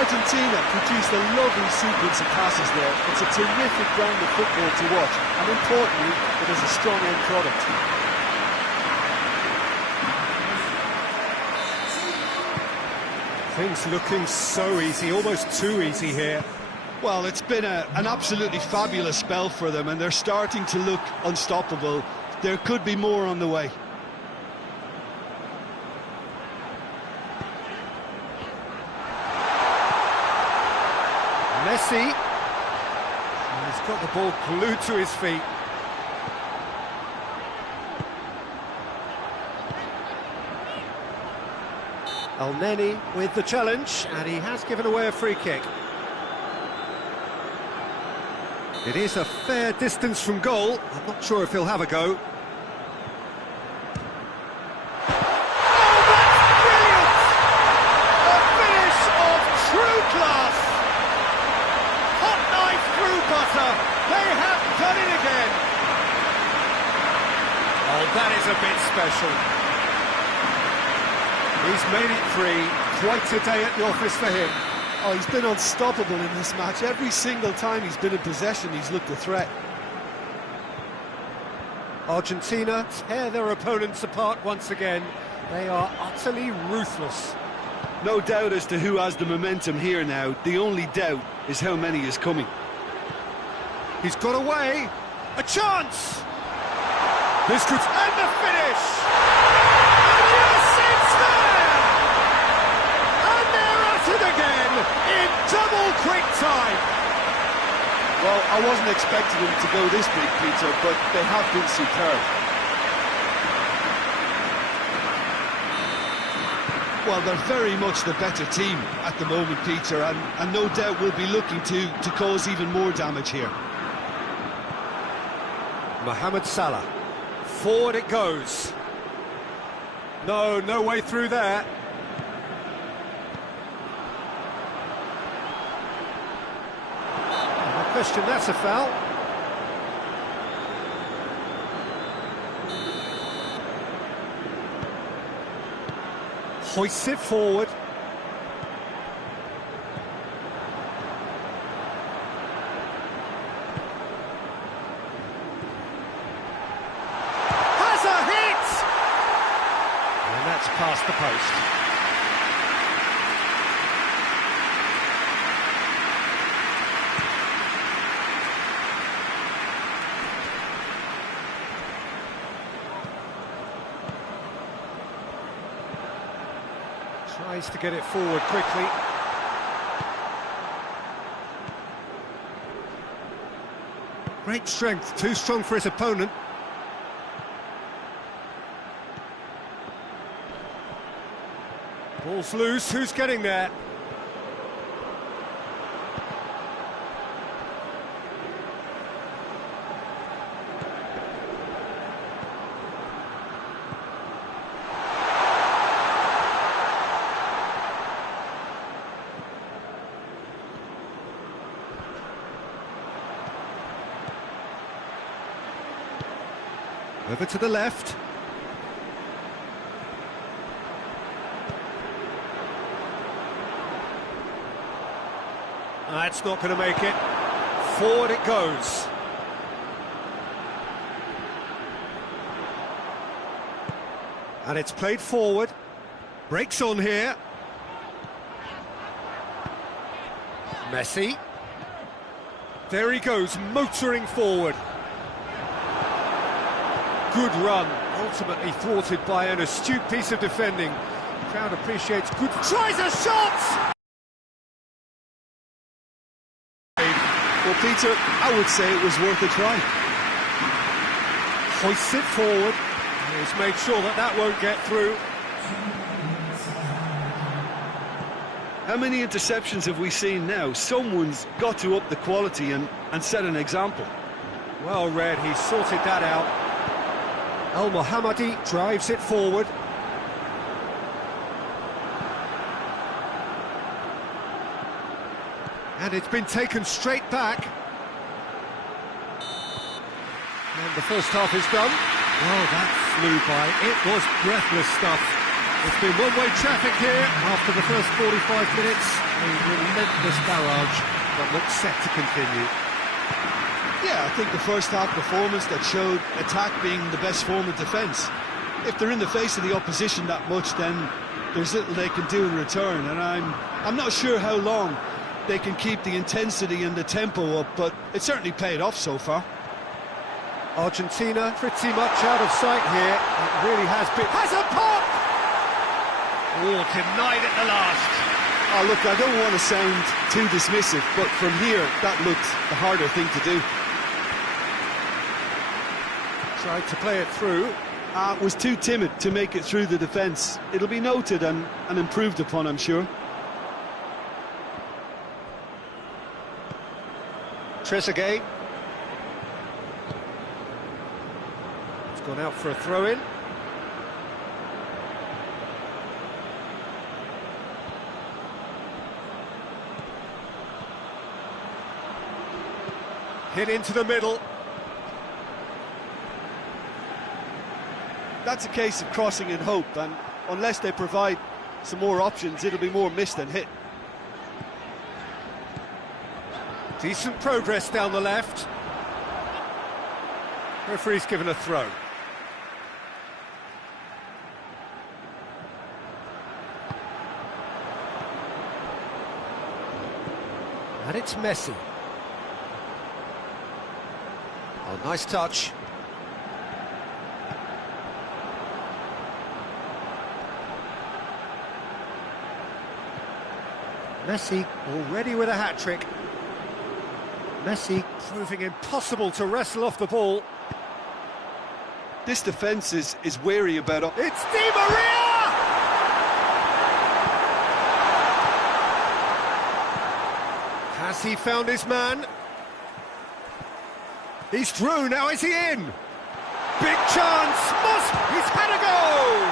Argentina produced a lovely sequence of passes there. It's a terrific brand of football to watch, and importantly, it is a strong end product. Things looking so easy, almost too easy here. Well, it's been an absolutely fabulous spell for them, and they're starting to look unstoppable. There could be more on the way. Messi. He's got the ball glued to his feet. El Neni with the challenge, and he has given away a free kick. It is a fair distance from goal. I'm not sure if he'll have a go. Oh, that's brilliant! A finish of true class! Hot knife through butter. They have done it again. Oh, that is a bit special. He's made it 3. Quite a day at the office for him. Oh, he's been unstoppable in this match. Every single time he's been in possession, he's looked a threat. Argentina tear their opponents apart once again. They are utterly ruthless. No doubt as to who has the momentum here now. The only doubt is how many is coming. He's got away. A chance! This could... And the finish! And yes, it's there! And they're at it again in double quick time. Well, I wasn't expecting them to go this big, Peter, but they have been superb. Well, they're very much the better team at the moment, Peter, and no doubt will be looking to cause even more damage here. Mohamed Salah. Forward it goes. No way through there. No question, that's a foul. Hoists it forward. Has a hit! And that's past the post. Tries to get it forward quickly. Great strength, too strong for his opponent. Ball's loose, who's getting there? Over to the left. That's not going to make it. Forward it goes. And it's played forward. Breaks on here. Messi. There he goes, motoring forward. Good run, ultimately thwarted by an astute piece of defending. The crowd appreciates good... Tries a shot! Well, Peter, I would say it was worth a try. Hoists it forward. He's made sure that that won't get through. How many interceptions have we seen now? Someone's got to up the quality and set an example. Well read, he's sorted that out. Al-Mohammadi drives it forward. And it's been taken straight back. And the first half is done. Oh, that flew by. It was breathless stuff. It's been one-way traffic here after the first 45 minutes. A relentless barrage that looks set to continue. Yeah, I think the first half performance that showed attack being the best form of defence. If they're in the face of the opposition that much, then there's little they can do in return. And I'm not sure how long they can keep the intensity and the tempo up, but it certainly paid off so far. Argentina pretty much out of sight here. It really has been. Has a pop! Oh, denied at the last. Oh, look, I don't want to sound too dismissive, but from here, that looked the harder thing to do. Tried to play it through. Was too timid to make it through the defence. It'll be noted and improved upon, I'm sure. Trezeguet. It's gone out for a throw-in. Hit into the middle. That's a case of crossing in hope, and unless they provide some more options, it'll be more miss than hit. Decent progress down the left. Referee's given a throw. And it's Messi. Oh, nice touch. Messi already with a hat-trick. Messi proving impossible to wrestle off the ball. This defence is wary about it. It's Di Maria! Has he found his man? He's through, now is he in? Big chance, he's had a go!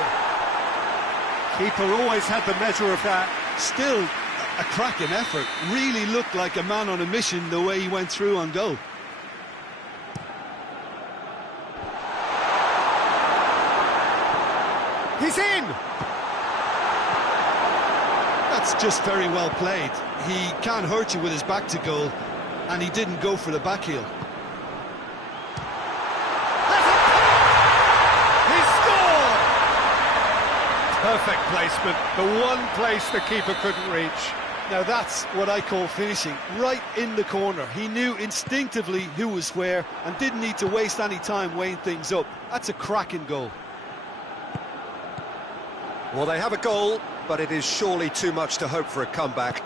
Keeper always had the measure of that. Still a cracking effort. Really looked like a man on a mission the way he went through on goal. He's in! That's just very well played. He can't hurt you with his back to goal, and he didn't go for the back heel. Perfect placement, the one place the keeper couldn't reach. Now that's what I call finishing, right in the corner. He knew instinctively who was where and didn't need to waste any time weighing things up. That's a cracking goal. Well, they have a goal, but it is surely too much to hope for a comeback.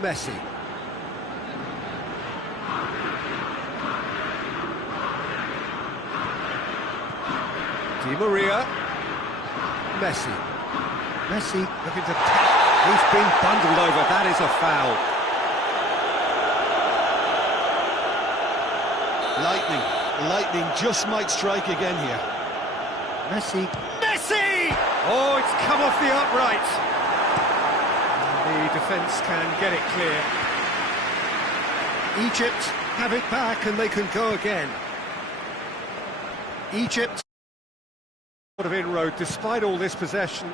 Messi. Di Maria. Messi. Messi looking to... He's been bundled over, that is a foul. Lightning just might strike again here. Messi. Messi! Oh, it's come off the upright. The defence can get it clear. Egypt have it back and they can go again. Egypt, sort of inroad, despite all this possession,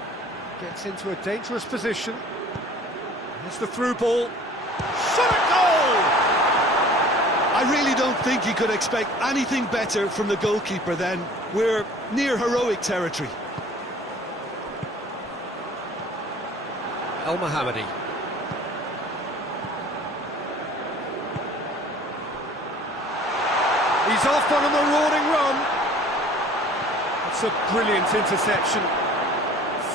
gets into a dangerous position. There's the through ball. Shot at goal! I really don't think you could expect anything better from the goalkeeper then. We're near heroic territory. Al-Mohammadi. He's off on a marauding run. It's a brilliant interception.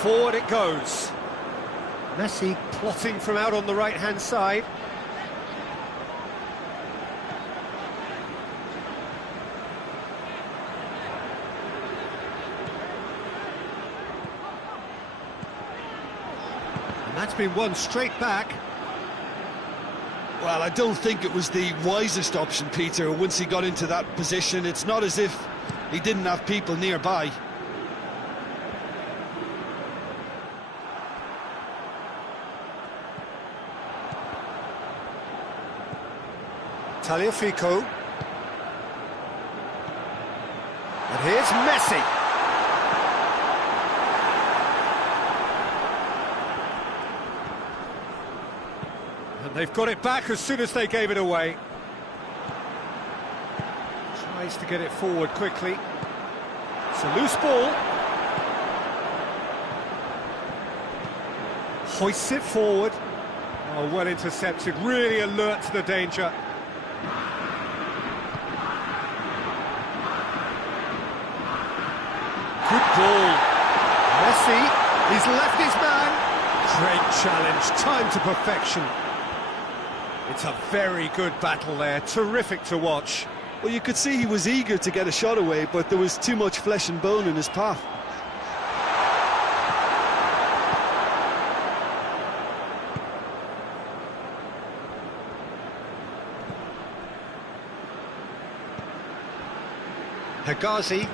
Forward it goes. Messi plotting from out on the right-hand side. And that's been won straight back. Well, I don't think it was the wisest option, Peter, once he got into that position. It's not as if he didn't have people nearby. Tagliafico. And here's Messi. And they've got it back as soon as they gave it away. Tries to get it forward quickly. It's a loose ball. Hoists it forward. Oh, well intercepted, really alert to the danger. Good ball. Messi, he's left his man. Great challenge, time to perfection. It's a very good battle there, terrific to watch. Well, you could see he was eager to get a shot away, but there was too much flesh and bone in his path. Hegazi,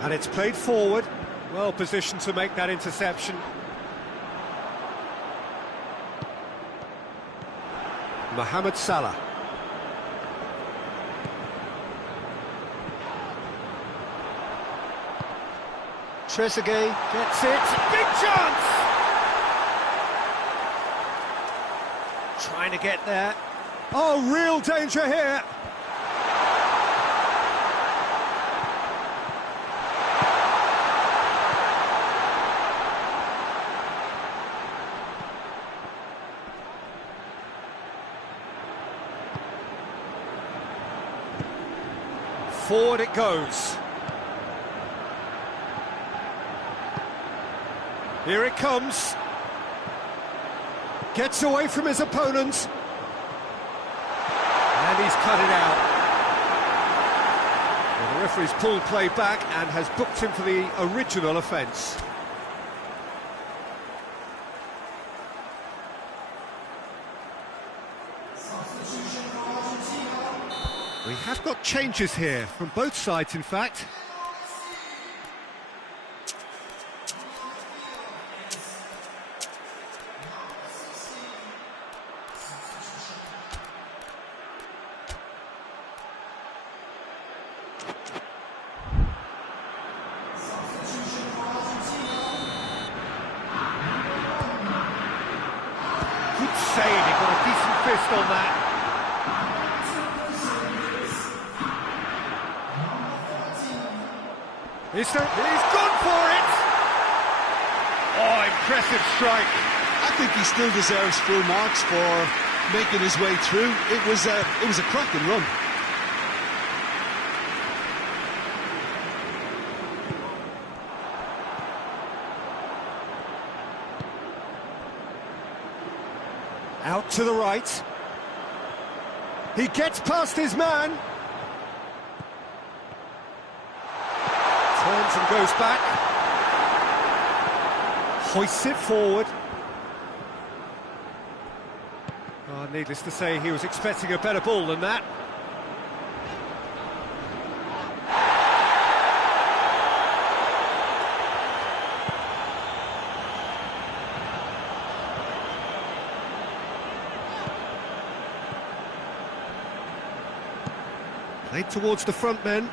and it's played forward, well positioned to make that interception. Mohamed Salah. Trezeguet gets it, big chance! Trying to get there. Oh, real danger here! Forward it goes. Here it comes. Gets away from his opponent. And he's cut it out. Well, the referee's pulled play back and has booked him for the original offence. We have got changes here, from both sides in fact. Good save, he got a decent fist on that. He's gone for it! Oh, impressive strike. I think he still deserves full marks for making his way through. It was a cracking run. Out to the right. He gets past his man. Turns and goes back. Hoists it forward. Oh, needless to say, he was expecting a better ball than that. Played towards the front men.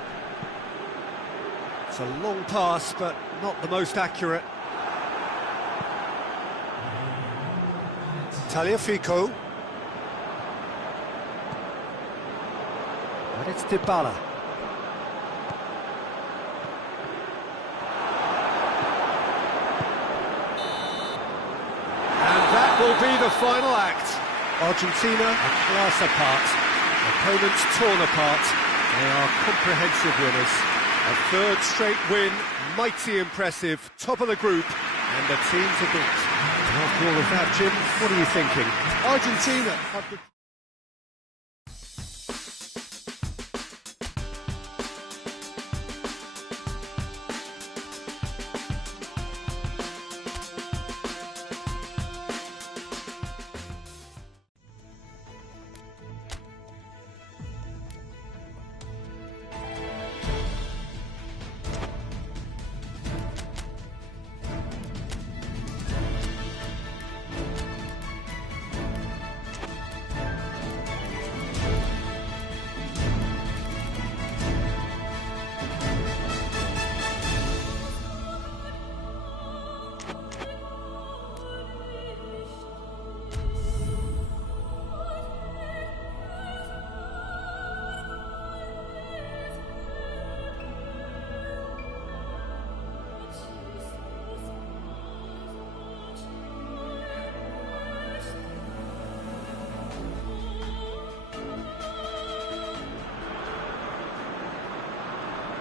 It's a long pass, but not the most accurate. Tagliafico. And it's Dybala. And that will be the final act. Argentina a class apart. Opponents torn apart. They are comprehensive winners. A third straight win, mighty impressive, top of the group, and the team to beat. After all of that, Jim, what are you thinking? Argentina have the...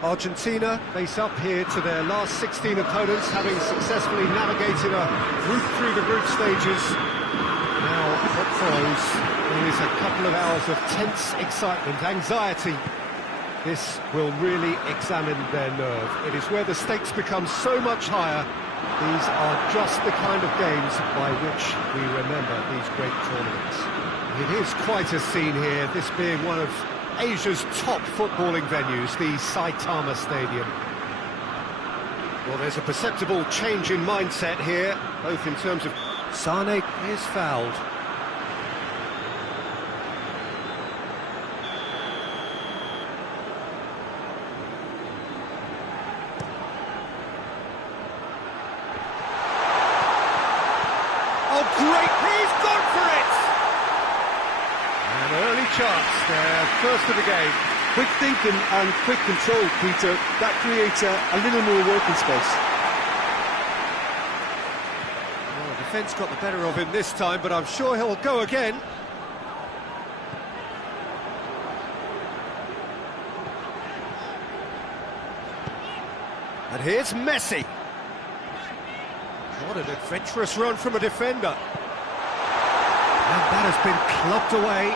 Argentina face up here to their last 16 opponents, having successfully navigated a route through the group stages. Now, what follows is a couple of hours of tense excitement, anxiety. This will really examine their nerve. It is where the stakes become so much higher. These are just the kind of games by which we remember these great tournaments. It is quite a scene here, this being one of Asia's top footballing venues, the Saitama Stadium. Well, there's a perceptible change in mindset here, both in terms of... Sane is fouled. Oh, great! He's gone for it! An early chance there, first of the game. Quick thinking and quick control, Peter. That creates a little more working space. Well, the defence got the better of him this time, but I'm sure he'll go again. And here's Messi. What an adventurous run from a defender. And that has been clubbed away.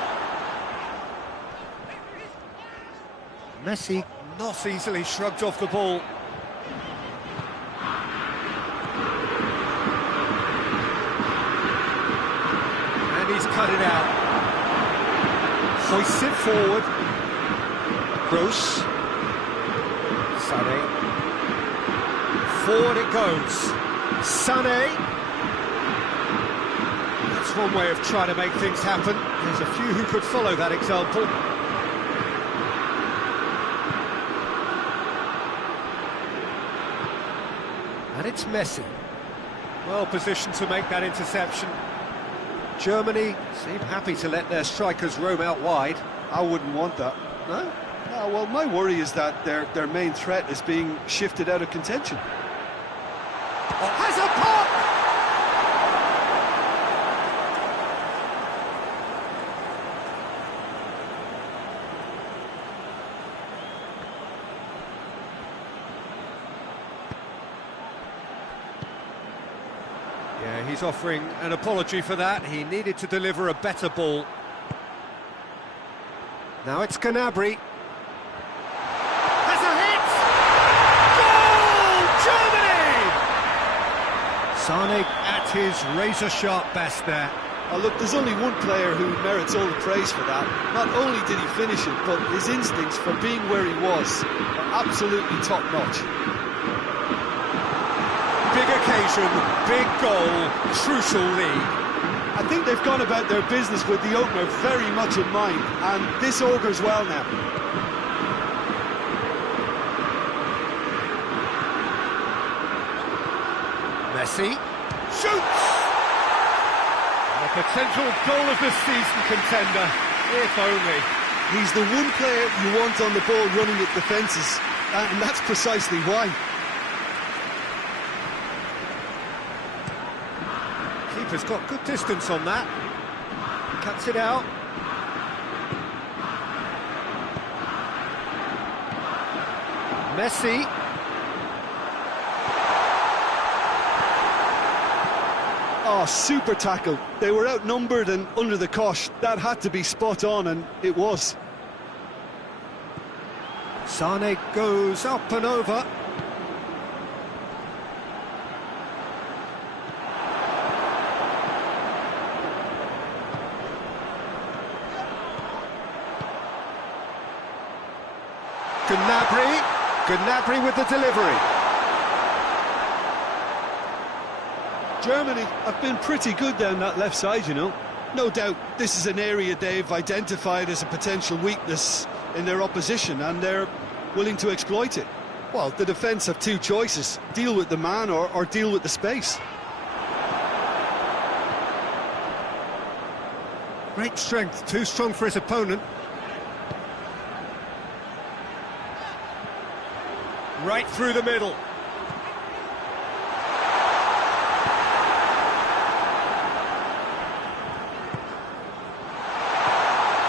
Messi not easily shrugged off the ball. And he's cut it out. Hoists it forward. Gross. Sané. Forward it goes. Sané. That's one way of trying to make things happen. There's a few who could follow that example. And it's Messi. Well positioned to make that interception. Germany seem happy to let their strikers roam out wide. I wouldn't want that. No? No, well, my worry is that their main threat is being shifted out of contention. Has a pop! Yeah, he's offering an apology for that. He needed to deliver a better ball. Now it's Gnabry. Has a hit! Goal! Germany! Sane at his razor-sharp best there. Oh, look, there's only one player who merits all the praise for that. Not only did he finish it, but his instincts for being where he was are absolutely top-notch. Big occasion, big goal, crucial lead. I think they've gone about their business with the opener very much in mind, and this augurs well now. Messi shoots! A potential goal of the season contender, if only. He's the one player you want on the ball running at defences, and that's precisely why. Keeper's got good distance on that. Cuts it out. Messi. Oh, super tackle. They were outnumbered and under the cosh. That had to be spot on, and it was. Sane goes up and over. Gnabry with the delivery. Germany have been pretty good down that left side, you know. No doubt this is an area they've identified as a potential weakness in their opposition, and they're willing to exploit it. Well, the defence have two choices: deal with the man or deal with the space. Great strength, too strong for his opponent. Right through the middle.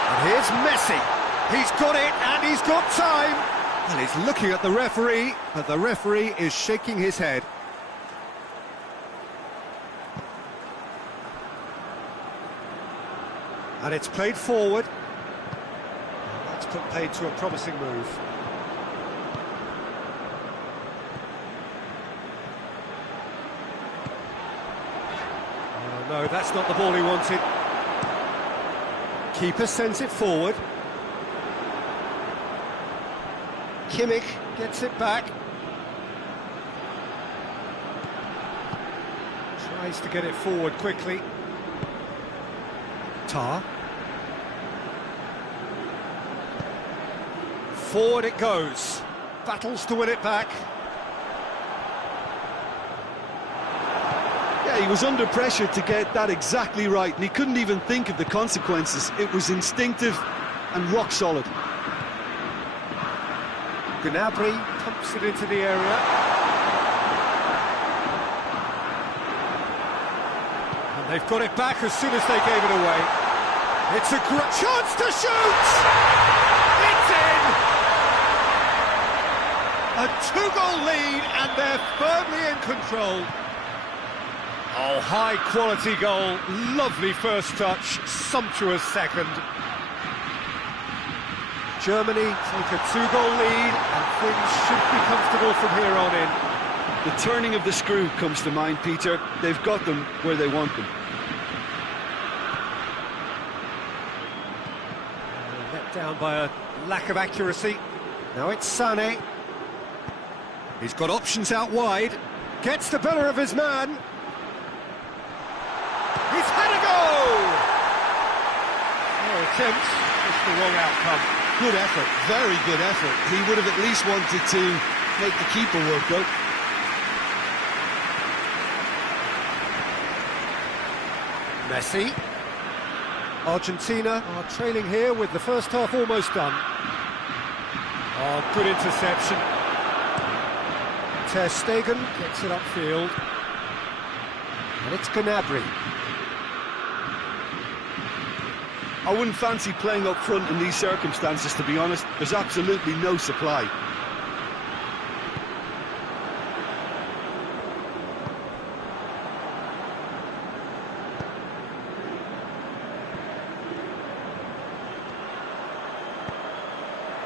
And here's Messi. He's got it, and he's got time. And he's looking at the referee, but the referee is shaking his head. And it's played forward. That's put paid to a promising move. No, that's not the ball he wanted. Keeper sends it forward. Kimmich gets it back. Tries to get it forward quickly. Tar. Forward it goes. Battles to win it back. Yeah, he was under pressure to get that exactly right, and he couldn't even think of the consequences. It was instinctive and rock solid. Gnabry pumps it into the area. And they've got it back as soon as they gave it away. It's a great chance to shoot! It's in! A two-goal lead, and they're firmly in control. Oh, high-quality goal, lovely first touch, sumptuous second. Germany take a two-goal lead, and things should be comfortable from here on in. The turning of the screw comes to mind, Peter. They've got them where they want them. Let down by a lack of accuracy. Now it's Sané. He's got options out wide. Gets the better of his man. He's had a go! No attempt, just the wrong outcome. Good effort, very good effort. He would have at least wanted to make the keeper work, though. Messi. Argentina are trailing here with the first half almost done. Oh, good interception. Ter Stegen gets it upfield. And it's Gnabry. I wouldn't fancy playing up front in these circumstances, to be honest. There's absolutely no supply.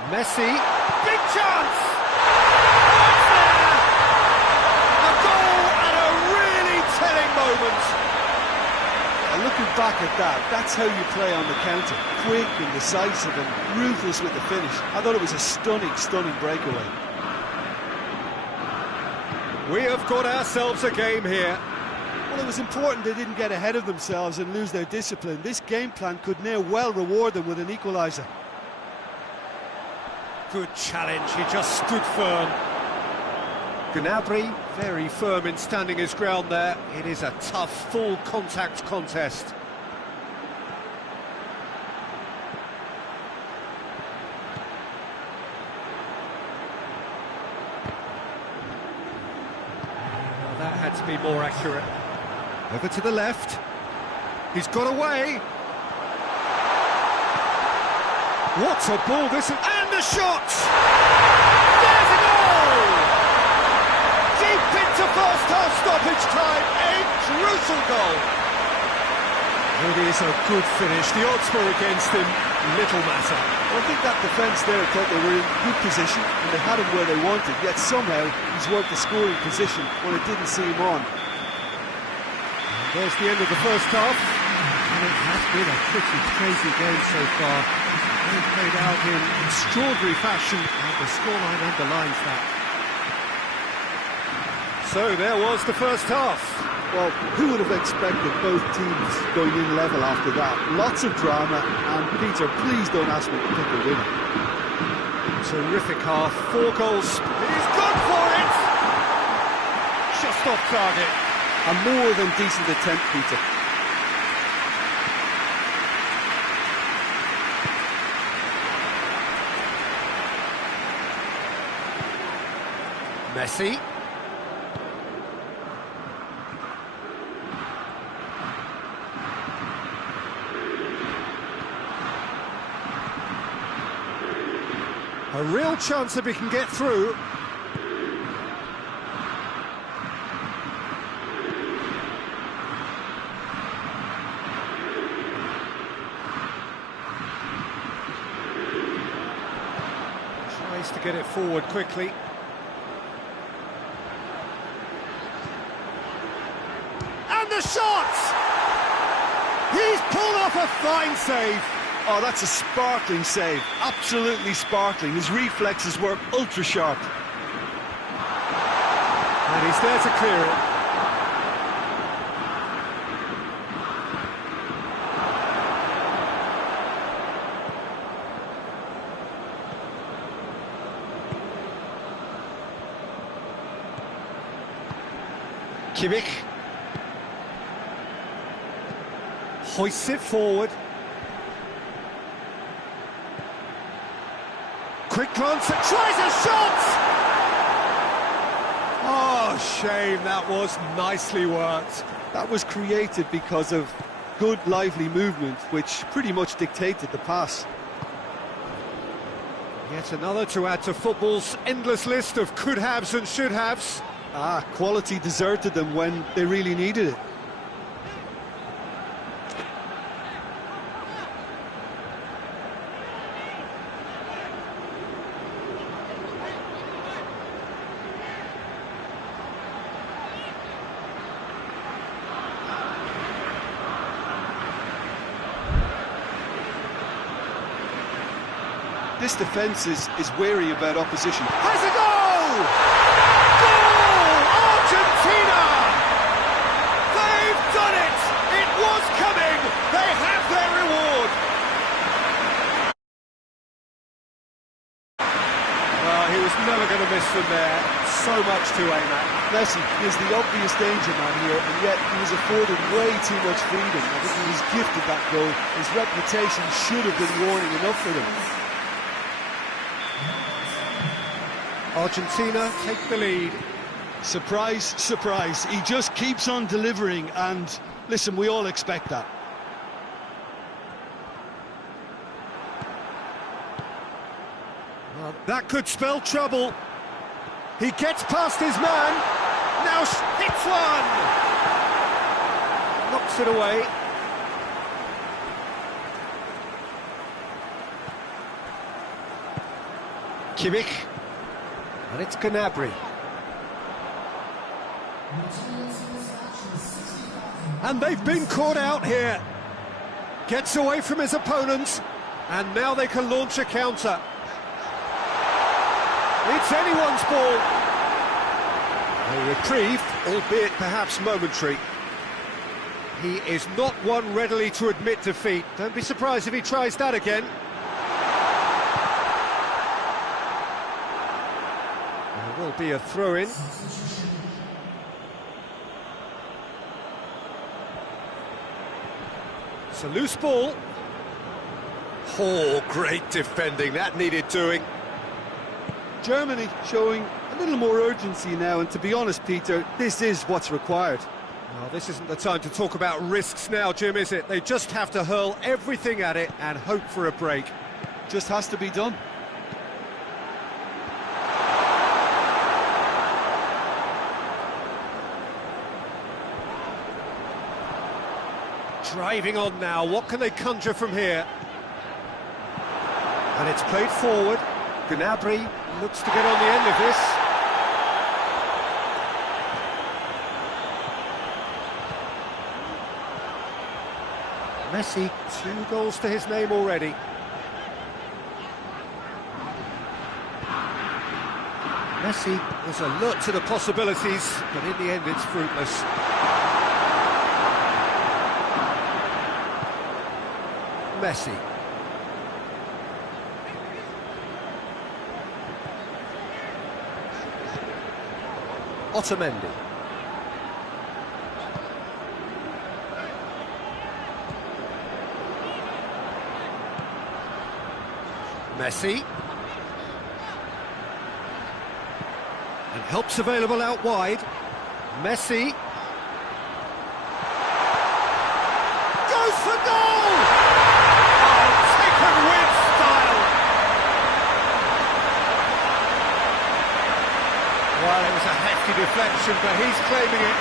Messi, big chance! It's there! A goal at a really telling moment. Looking back at that, that's how you play on the counter. Quick and decisive and ruthless with the finish. I thought it was a stunning, stunning breakaway. We have got ourselves a game here. Well, it was important they didn't get ahead of themselves and lose their discipline. This game plan could now well reward them with an equaliser. Good challenge, he just stood firm. Gnabry, very firm in standing his ground there. It is a tough, full contact contest. Well, that had to be more accurate. Over to the left. He's got away. What a ball this is. And the shot! There's a goal! into first half stoppage time. A crucial goal. It is a good finish. The odds were against him. Little matter. I think that defence there thought they were in good position and they had him where they wanted, yet somehow he's worked the scoring position when it didn't see him on. There's the end of the first half. And it has been a pretty crazy game so far. They played out in extraordinary fashion, and the scoreline underlines that. So there was the first half. Well, who would have expected both teams going in level after that? Lots of drama, and Peter, please don't ask me to pick a winner. Terrific half, 4 goals. He's gone for it! Just off target. A more than decent attempt, Peter. Messi. A real chance if he can get through. Tries to get it forward quickly. And the shot! He's pulled off a fine save. Oh, that's a sparkling save. Absolutely sparkling. His reflexes were ultra sharp. And he's there to clear it. Kimmich. Hoists it forward. Quick glance and tries a shot! Oh, shame, that was nicely worked. That was created because of good, lively movement, which pretty much dictated the pass. Yet another to add to football's endless list of could-haves and should-haves. Quality deserted them when they really needed it. This defence is wary about opposition. Has a goal! Goal! Argentina! They've done it! It was coming! They have their reward! Well, he was never going to miss them there. So much to aim at. Messi is the obvious danger man here, and yet he was afforded way too much freedom. I think he was gifted that goal. His reputation should have been warning enough for them. Argentina take the lead. Surprise, surprise. He just keeps on delivering, and listen, we all expect that. Well, that could spell trouble. He gets past his man. Now hits one. Knocks it away. Kimmich. And it's Gnabry. And they've been caught out here. Gets away from his opponents. And now they can launch a counter. It's anyone's ball. A reprieve, albeit perhaps momentary. He is not one readily to admit defeat. Don't be surprised if he tries that again. There will be a throw-in. It's a loose ball. Oh, great defending. That needed doing. Germany showing a little more urgency now, and to be honest, Peter, this is what's required. Well, this isn't the time to talk about risks now, Jim, is it? They just have to hurl everything at it and hope for a break. Just has to be done. Driving on now, what can they conjure from here? And it's played forward. Gnabry looks to get on the end of this. Messi, 2 goals to his name already. Messi was alert to the possibilities, but in the end it's fruitless. Messi. Otamendi. Messi. And help's available out wide. Messi. Goes for goal! Oh, taken with style! Well, it was a hefty deflection, but he's claiming it.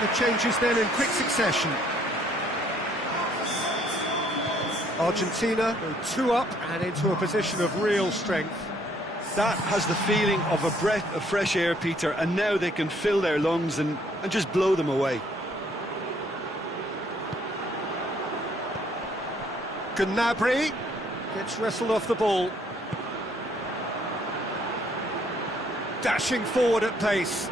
The changes then in quick succession. Argentina go 2 up and into a position of real strength. That has the feeling of a breath of fresh air, Peter, and now they can fill their lungs and just blow them away. Gnabry gets wrestled off the ball. Dashing forward at pace.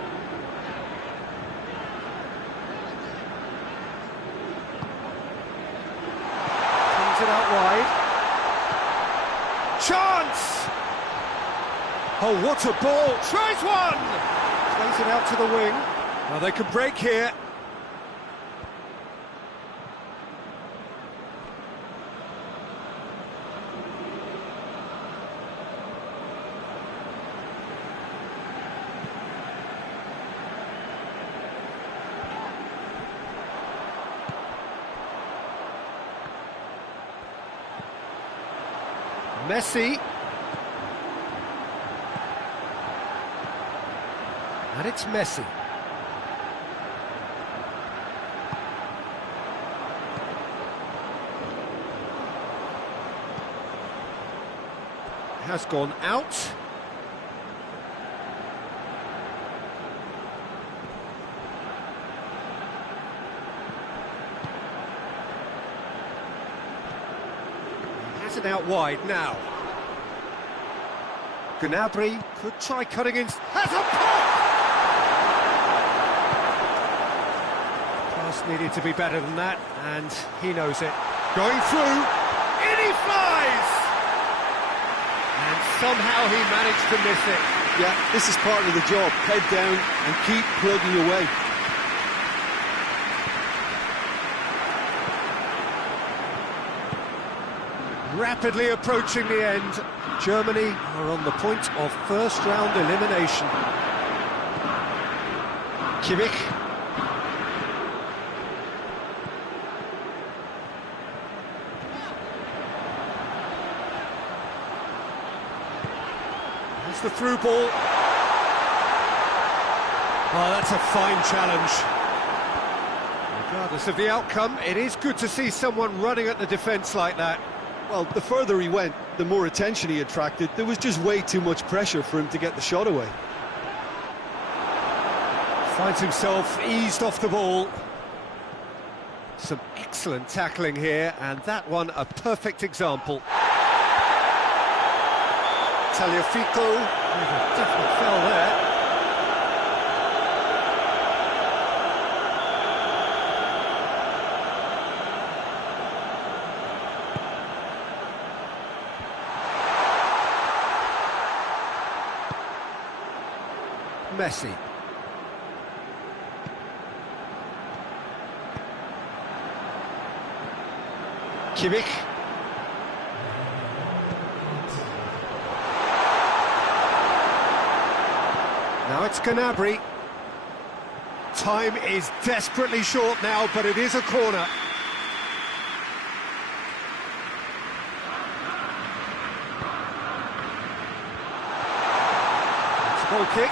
It out wide. Chance! Oh, what a ball! Tries one! Plays it out to the wing. Now they can break here. Messi. And it's Messi. Has gone out. Has it out wide now. Gnabry could try cutting in. Has a pop! Pass needed to be better than that, and he knows it. Going through, in he flies! And somehow he managed to miss it. Yeah, this is part of the job. Head down and keep plugging away. Rapidly approaching the end. Germany are on the point of first-round elimination. Kimmich. Here's the through ball. Oh, that's a fine challenge. Regardless of the outcome, it is good to see someone running at the defence like that. Well, the further he went, the more attention he attracted. There was just way too much pressure for him to get the shot away. Finds himself eased off the ball. Some excellent tackling here, and that one a perfect example. Tagliafico, definitely fell there. Messi. Kimmich. Now it's Gnabry. Time is desperately short now, but it is a corner. Goal kick.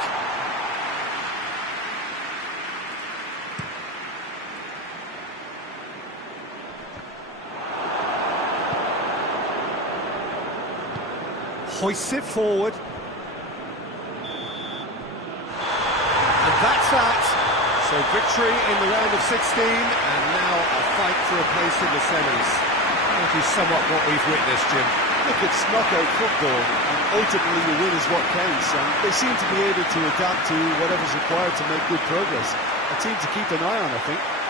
Hoists it forward. And that's that. So victory in the round of 16, and now a fight for a place in the semis. That is somewhat what we've witnessed, Jim. Look, it's knockout football, and ultimately the win is what counts, and they seem to be able to adapt to whatever's required to make good progress. A team to keep an eye on, I think.